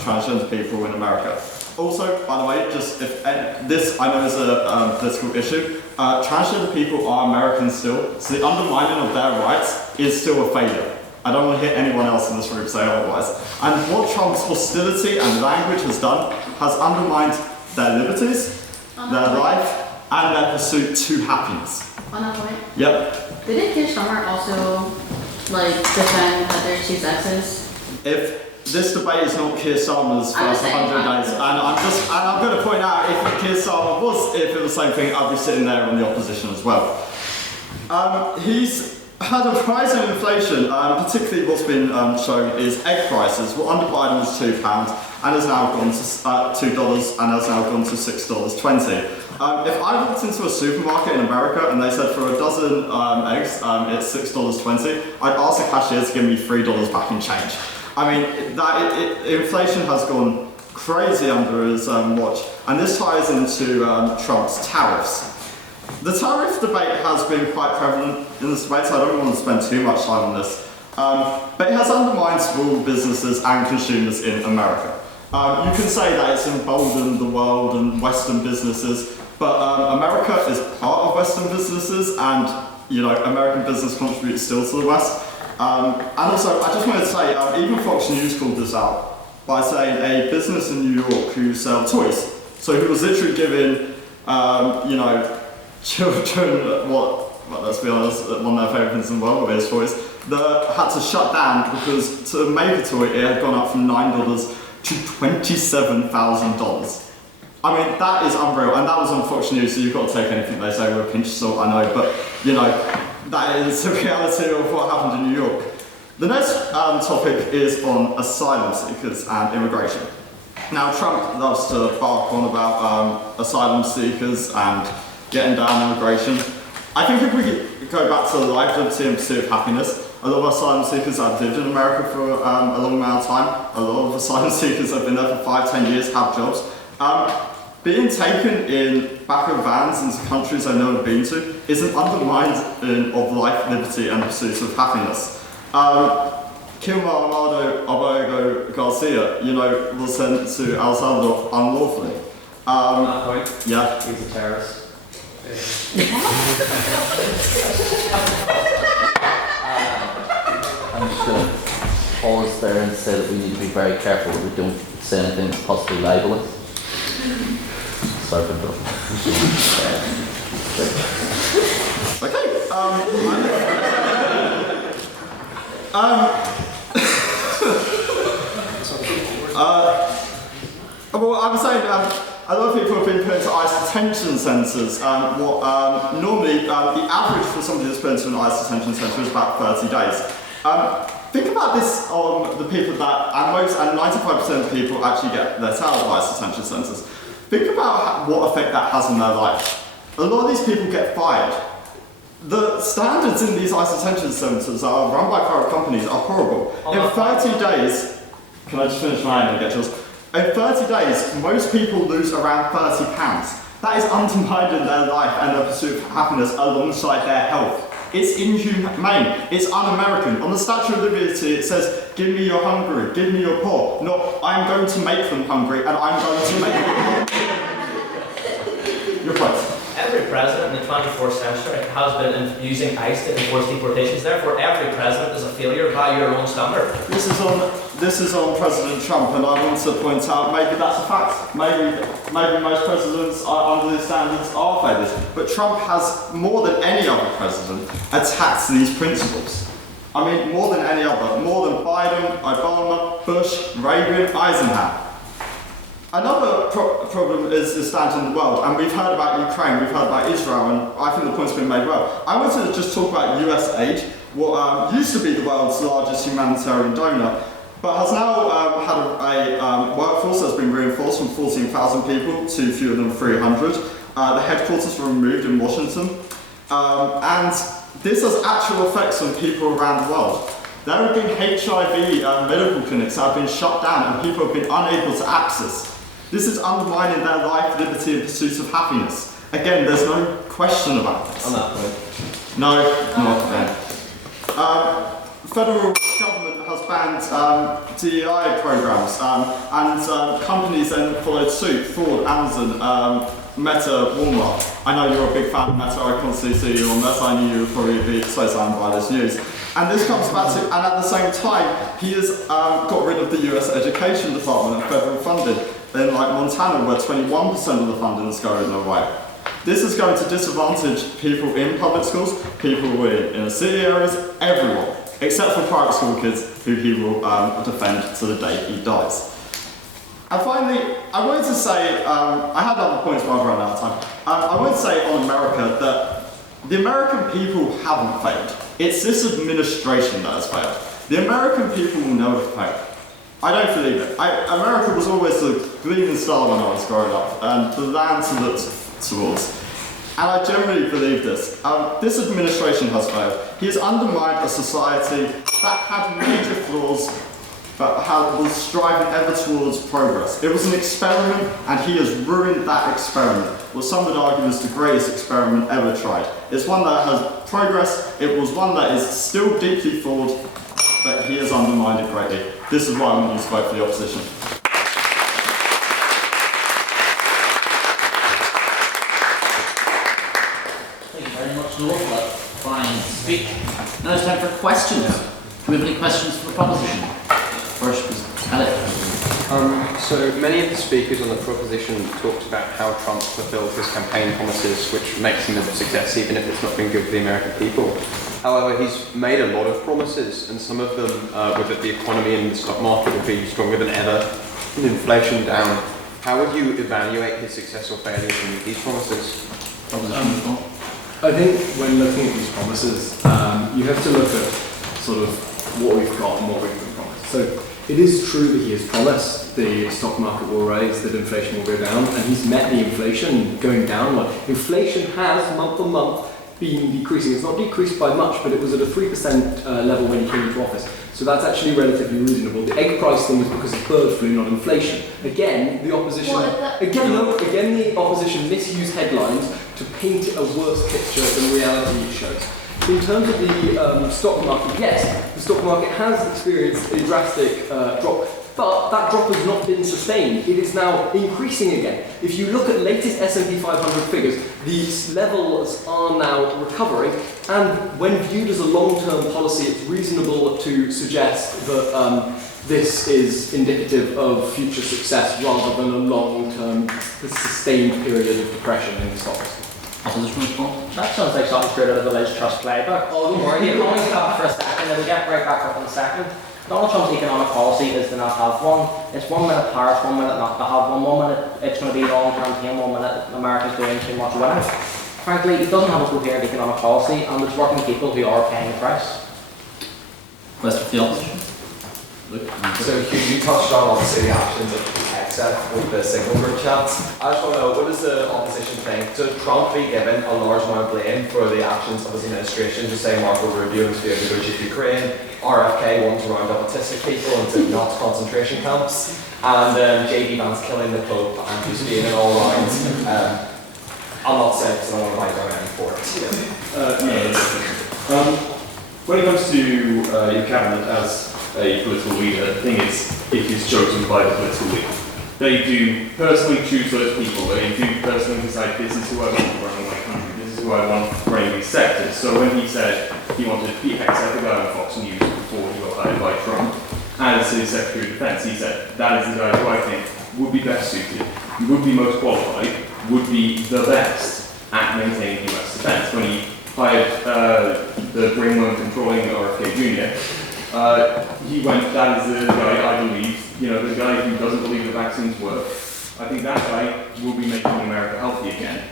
transgender people in America. Also, by the way, just if this I know is a political issue, transgender people are Americans still, so the undermining of their rights is still a failure. I don't want to hear anyone else in this room say otherwise. And what Trump's hostility and language has done has undermined their liberties, their life, and their pursuit to happiness. On that point? Yep. Didn't Keir Starmer also, defend that there's two sexes? If this debate is not Keir Starmer's first 100 days, and I'm going to point out, if Keir Starmer was, if it was the same thing, I'd be sitting there on the opposition as well. He's had a rise in inflation, particularly what's been shown is egg prices. What under Biden was £2 and has now gone to $2 and has now gone to $6.20. If I walked into a supermarket in America and they said for a dozen eggs it's $6.20, I'd ask the cashier to give me $3 back in change. I mean, inflation has gone crazy under his watch, and this ties into Trump's tariffs. The tariff debate has been quite prevalent in this debate, so I don't want to spend too much time on this. But it has undermined small businesses and consumers in America. You can say that it's emboldened the world and Western businesses, but America is part of Western businesses, and American business contributes still to the West. And also, I just wanted to say, even Fox News called this out by saying a business in New York who sell toys, so who was literally giving, children let's be honest, one of their favourite things in the world is toys, that had to shut down because to make a toy it had gone up from $9 to $27,000. I mean, that is unreal, and that was on Fox News, so you've got to take anything they say with a pinch of salt, I know, but that is the reality of what happened in New York. The next topic is on asylum seekers and immigration. Now, Trump loves to bark on about asylum seekers and getting down immigration. I think if we could go back to life, liberty and pursuit of happiness, a lot of asylum seekers have lived in America for a long amount of time. A lot of asylum seekers have been there for 5-10 years, have jobs. Being taken in back of vans into countries they've never been to is an undermining of life, liberty and pursuit of happiness. Kilmar Amado Abago Garcia, was sent to El Salvador unlawfully. Yeah. He's a terrorist. I'm just going to pause there and say that we need to be very careful that we don't say anything that's possibly libelous. Sorry for interrupting. Well, I was saying, a lot of people have been put into ICE detention centres. Normally, the average for somebody that's put into an ICE detention centre is about 30 days. Think about this on the people that, and 95% of people actually get let out of ICE detention centres. Think about what effect that has on their life. A lot of these people get fired. The standards in these ICE detention centres that are run by private companies are horrible. In 30 days, can I just finish mine and get yours? In 30 days, most people lose around £30. That is undermining their life and their pursuit of happiness alongside their health. It's inhumane, it's un-American. On the Statue of Liberty it says, give me your hungry, give me your poor. Not, I'm going to make them hungry and I'm going to make them poor. Your point. Every president in the 24th century has been using ICE to enforce deportations. Therefore, every president is a failure by your own standard. This is on President Trump, and I want to point out maybe that's a fact. Maybe most presidents under these standards are failures, but Trump has more than any other president attacked these principles. I mean, more than any other, more than Biden, Obama, Bush, Reagan, Eisenhower. Another problem is the standard in the world, and we've heard about Ukraine, we've heard about Israel, and I think the point's been made well. I want to just talk about US aid, what used to be the world's largest humanitarian donor, but has now had a workforce that's been reinforced from 14,000 people to fewer than 300. The headquarters were removed in Washington, and this has actual effects on people around the world. There have been HIV medical clinics that have been shut down and people have been unable to access. This is undermining their life, liberty and pursuit of happiness. Again, there's no question about this. On that point. No, not then. Federal government has banned DEI programs and companies then followed suit. Ford, Amazon, Meta, Walmart. I know you're a big fan of Meta, I constantly see you on Meta, I knew you would probably be so saddened by this news. And this comes back to, and at the same time, he has got rid of the US Education Department and federal funding in like Montana, where 21% of the funding is going away. This is going to disadvantage people in public schools, people in inner city areas, everyone, except for private school kids who he will defend to the day he dies. And finally, I wanted to say, I had other points but I've run out of time. I wanted to say on America that the American people haven't failed. It's this administration that has failed. The American people will never fail. I don't believe it. America was always the gleaming star when I was growing up, and the land to look towards. And I generally believe this. This administration has failed. He has undermined a society that had major flaws, but was striving ever towards progress. It was an experiment, and he has ruined that experiment. What some would argue is the greatest experiment ever tried. It's one that has progress, it was one that is still deeply flawed, but he has undermined it greatly. This is why I'm going to vote for the opposition. Thank you very much, Noel, for that fine speech. Now it's time for questions. Do we have any questions for the proposition? First is Alex. So many of the speakers on the proposition talked about how Trump fulfilled his campaign promises, which makes him a success even if it's not been good for the American people. However, he's made a lot of promises, and some of them were that the economy and the stock market would be stronger than ever, and inflation down. How would you evaluate his success or failure to meet these promises? I think when looking at these promises, you have to look at sort of what we've got and what we've been promised. So It is true that he has promised the stock market will rise, that inflation will go down, and he's met the inflation going downward. Inflation has, month on month, been decreasing. It's not decreased by much, but it was at a 3% level when he came into office. So that's actually relatively reasonable. The egg price thing was because of bird flu, not inflation. Again, the opposition the opposition misused headlines to paint a worse picture than reality shows. In terms of the stock market, yes, the stock market has experienced a drastic drop, but that drop has not been sustained. It is now increasing again. If you look at latest S&P 500 figures, these levels are now recovering, and when viewed as a long-term policy, it's reasonable to suggest that this is indicative of future success rather than a long-term, sustained period of depression in the stocks. That sounds like something straight out of the Liz Trust playbook. Oh, don't worry, you can only stop for a second, and we'll get right back up in a second. Donald Trump's economic policy is to not have one. It's 1 minute Paris, 1 minute not to have one. 1 minute it's going to be long-term pain, 1 minute America's doing too much winning. Frankly, he doesn't have a coherent economic policy, and it's working people who are paying the price. Question for the opposition? So Hugh, you touched on obviously the actions of XF with the signal group chats. I just want to know, what does the opposition think? Should Trump be given a large amount of blame for the actions of his administration, just say Marco Rubio was to negotiate Ukraine, RFK wanted to round up autistic people into Nazi concentration camps, and J.D. Vance killing the Pope and just being an all-round, I'm not saying because I don't want to buy down any for it. When it comes to your cabinet as a political leader, the thing is, it is chosen by the political leader. They do personally choose those people. They do personally decide this is who I want running my country, this is who I want running these sectors. So when he said he wanted Pete Hegseth to go on Fox News before he got hired by Trump as his Secretary of Defense, he said that is the guy who I think would be best suited, would be most qualified, would be the best at maintaining US defense. When he hired the brainworm controlling RFK Jr., he went, that is the guy I believe, the guy who doesn't believe the vaccines work. I think that guy will be making America healthy again.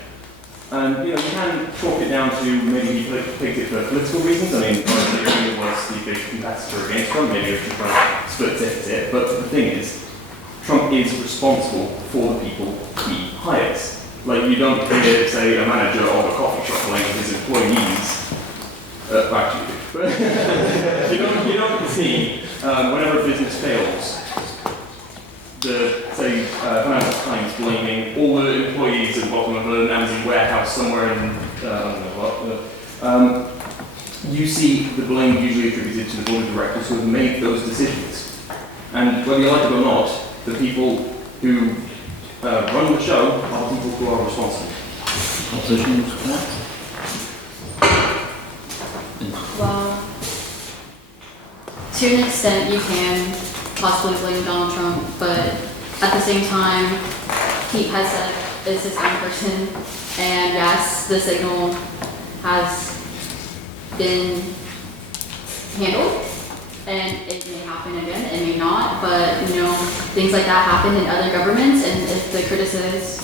And you can chalk it down to maybe he picked it for political reasons. I mean, obviously was the big competitor against Trump, maybe if you're trying to split it. But the thing is, Trump is responsible for the people he hires. Like, you don't hear, say, a manager of a coffee shop blaming his employees. Actually, but you don't see whenever a business fails, say Financial Times blaming all the employees at the bottom of an Amazon warehouse somewhere in you see the blame usually attributed to the board of directors who have made those decisions. And whether you like it or not, the people who run the show are the people who are responsible. Opposition. Well, to an extent you can possibly blame Donald Trump, but at the same time, Pete Hegseth is his own person, and yes, the signal has been handled, and it may happen again, it may not, but things like that happen in other governments, and if the criticism is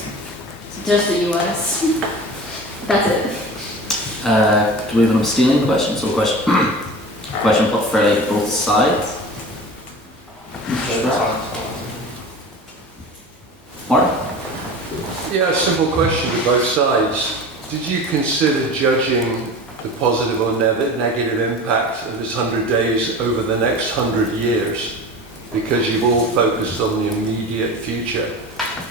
just the US, that's it. Do we have an abstaining question? So question put fairly to both sides. Martin? Yeah, a simple question to both sides. Did you consider judging the positive or negative impact of this 100 days over the next 100 years? Because you've all focused on the immediate future.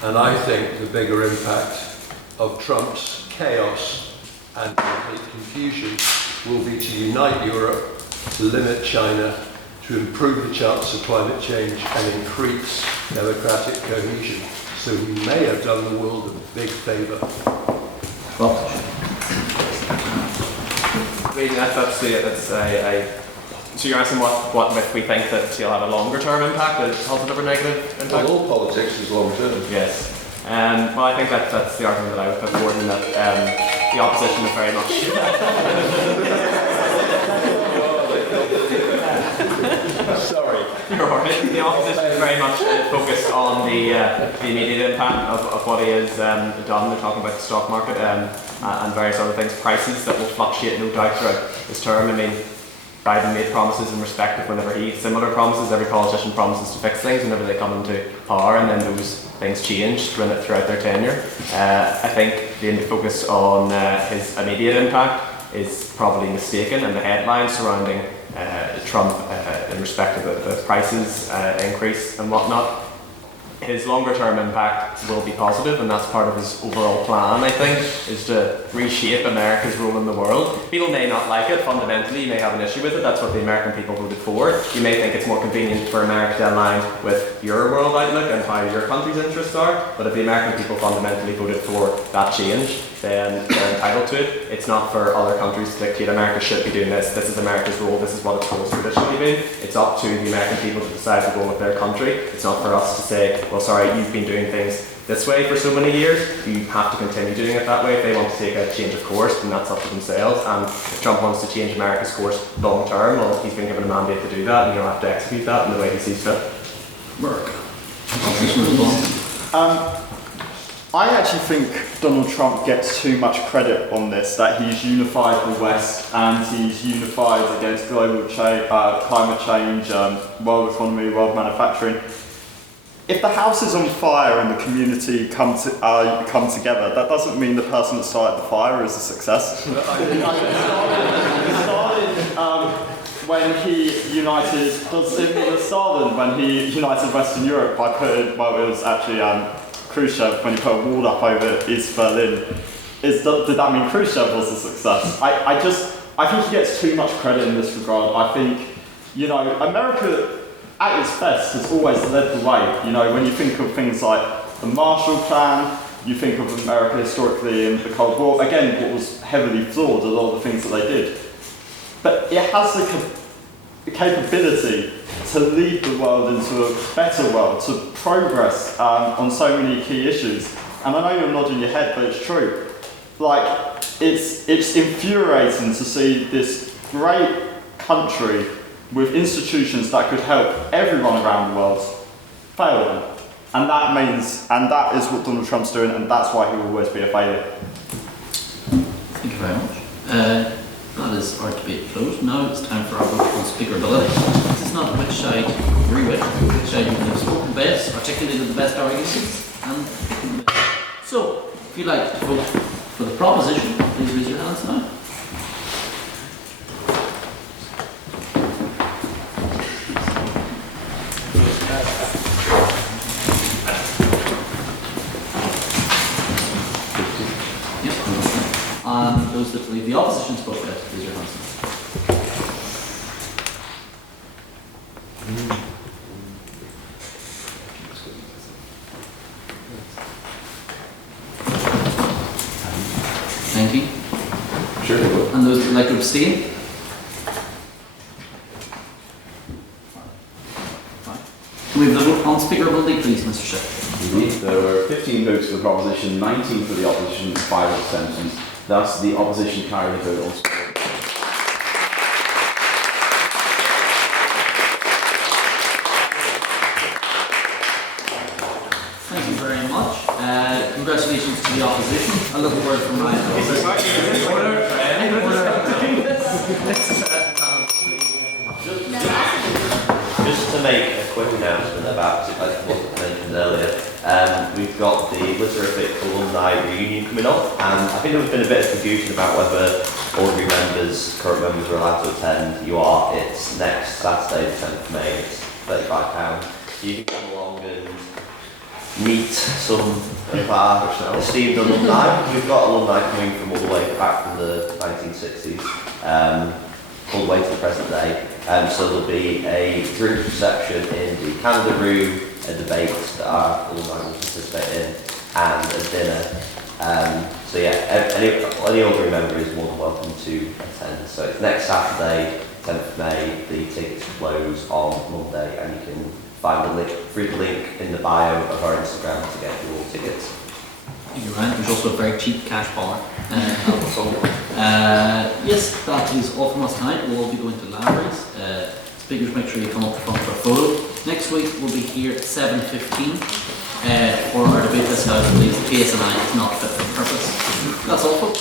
And I think the bigger impact of Trump's chaos and complete confusion will be to unite Europe, to limit China, to improve the chance of climate change and increase democratic cohesion. So we may have done the world a big favour. I mean, so you're asking what if we think that he'll have a longer term impact, a positive or negative impact? Well, all politics is long term. Yes. Well, I think that's the argument that I would put forward, in that the opposition is very much. Sorry. You're all right. The opposition is very much focused on the immediate impact of what he has done. They're talking about the stock market and various other things, prices that will fluctuate no doubt throughout this term. I mean, Biden made promises in respect of whenever similar promises, every politician promises to fix things whenever they come into power, and then those things changed throughout their tenure. I think the focus on his immediate impact is probably mistaken, and the headlines surrounding Trump in respect of the prices increase and whatnot. His longer term impact will be positive, and that's part of his overall plan, I think, is to reshape America's role in the world. People may not like it fundamentally, you may have an issue with it, that's what the American people voted for. You may think it's more convenient for America to align with your world outlook and how your country's interests are, but if the American people fundamentally voted for that change, then they're entitled to it. It's not for other countries to dictate America should be doing this is America's role, this is what it's always traditionally been. It's up to the American people to decide to go with their country. It's not for us to say, well sorry, you've been doing things this way for so many years, you have to continue doing it that way. If they want to take a change of course, then that's up to themselves. And if Trump wants to change America's course long term, well, he's been given a mandate to do that, and he'll have to execute that in the way he sees fit. Work. I actually think Donald Trump gets too much credit on this, that he's unified the West and he's unified against global climate change, world economy, world manufacturing. If the house is on fire and the community come together, that doesn't mean the person that started the fire is a success. It started when he united, Stalin, when he united Western Europe by putting, well it was actually Khrushchev when he put a wall up over East Berlin. Did that mean Khrushchev was a success? I think he gets too much credit in this regard. I think, America at its best has always led the way. When you think of things like the Marshall Plan, you think of America historically in the Cold War, again, what was heavily flawed, a lot of the things that they did. But it has the capability to lead the world into a better world, to progress on so many key issues. And I know you're nodding your head, but it's true. It's infuriating to see this great country with institutions that could help everyone around the world failing. And that is what Donald Trump's doing, and that's why he will always be a failure. Thank you very much. That is our debate closed. Now it's time for our vote on speakerability. This is not which side you agree with, which side you have spoken best, articulated the best arguments, and taken the best. So, if you'd like to vote for the proposition, please raise your hands now. And those that believe the opposition's vote for it, raise your hands. Thank you. Sure they will. And those that would like to abstain? Can we have the vote on speakerability, please, Mr. Ship? Indeed, there were 15 votes for the proposition, 19 for the opposition, 5 abstentions. Thus, the opposition carried the vote on speakerability. Thank you very much. Congratulations to the opposition. A little word from Ryan. Just to make a quick announcement about it, like what was mentioned earlier, we've got the Literific Alumni Reunion coming up, and I think there's been a bit of confusion about whether ordinary members, current members are allowed to attend. You are. It's next Saturday, the 10th of May. It's £35. You can come along and meet some of our esteemed alumni. We've got alumni coming from all the way back from the 1960s, all the way to the present day. So there'll be a drink reception in the Canada room, a debate that our alumni will participate in, and a dinner. So yeah, any ordinary member is more than welcome to attend. So it's next Saturday, 10th of May. The tickets close on Monday, and you can find the link, through the link in the bio of our Instagram to get your tickets. Thank you, Ryan. There's also a very cheap cash bar. Yes, that is all from us tonight. We'll all be going to libraries. Speakers, make sure you come up front for a photo. Next week we'll be here at 7:15 for our debate. This house, please. The pace and I is not fit for purpose. That's all, folks.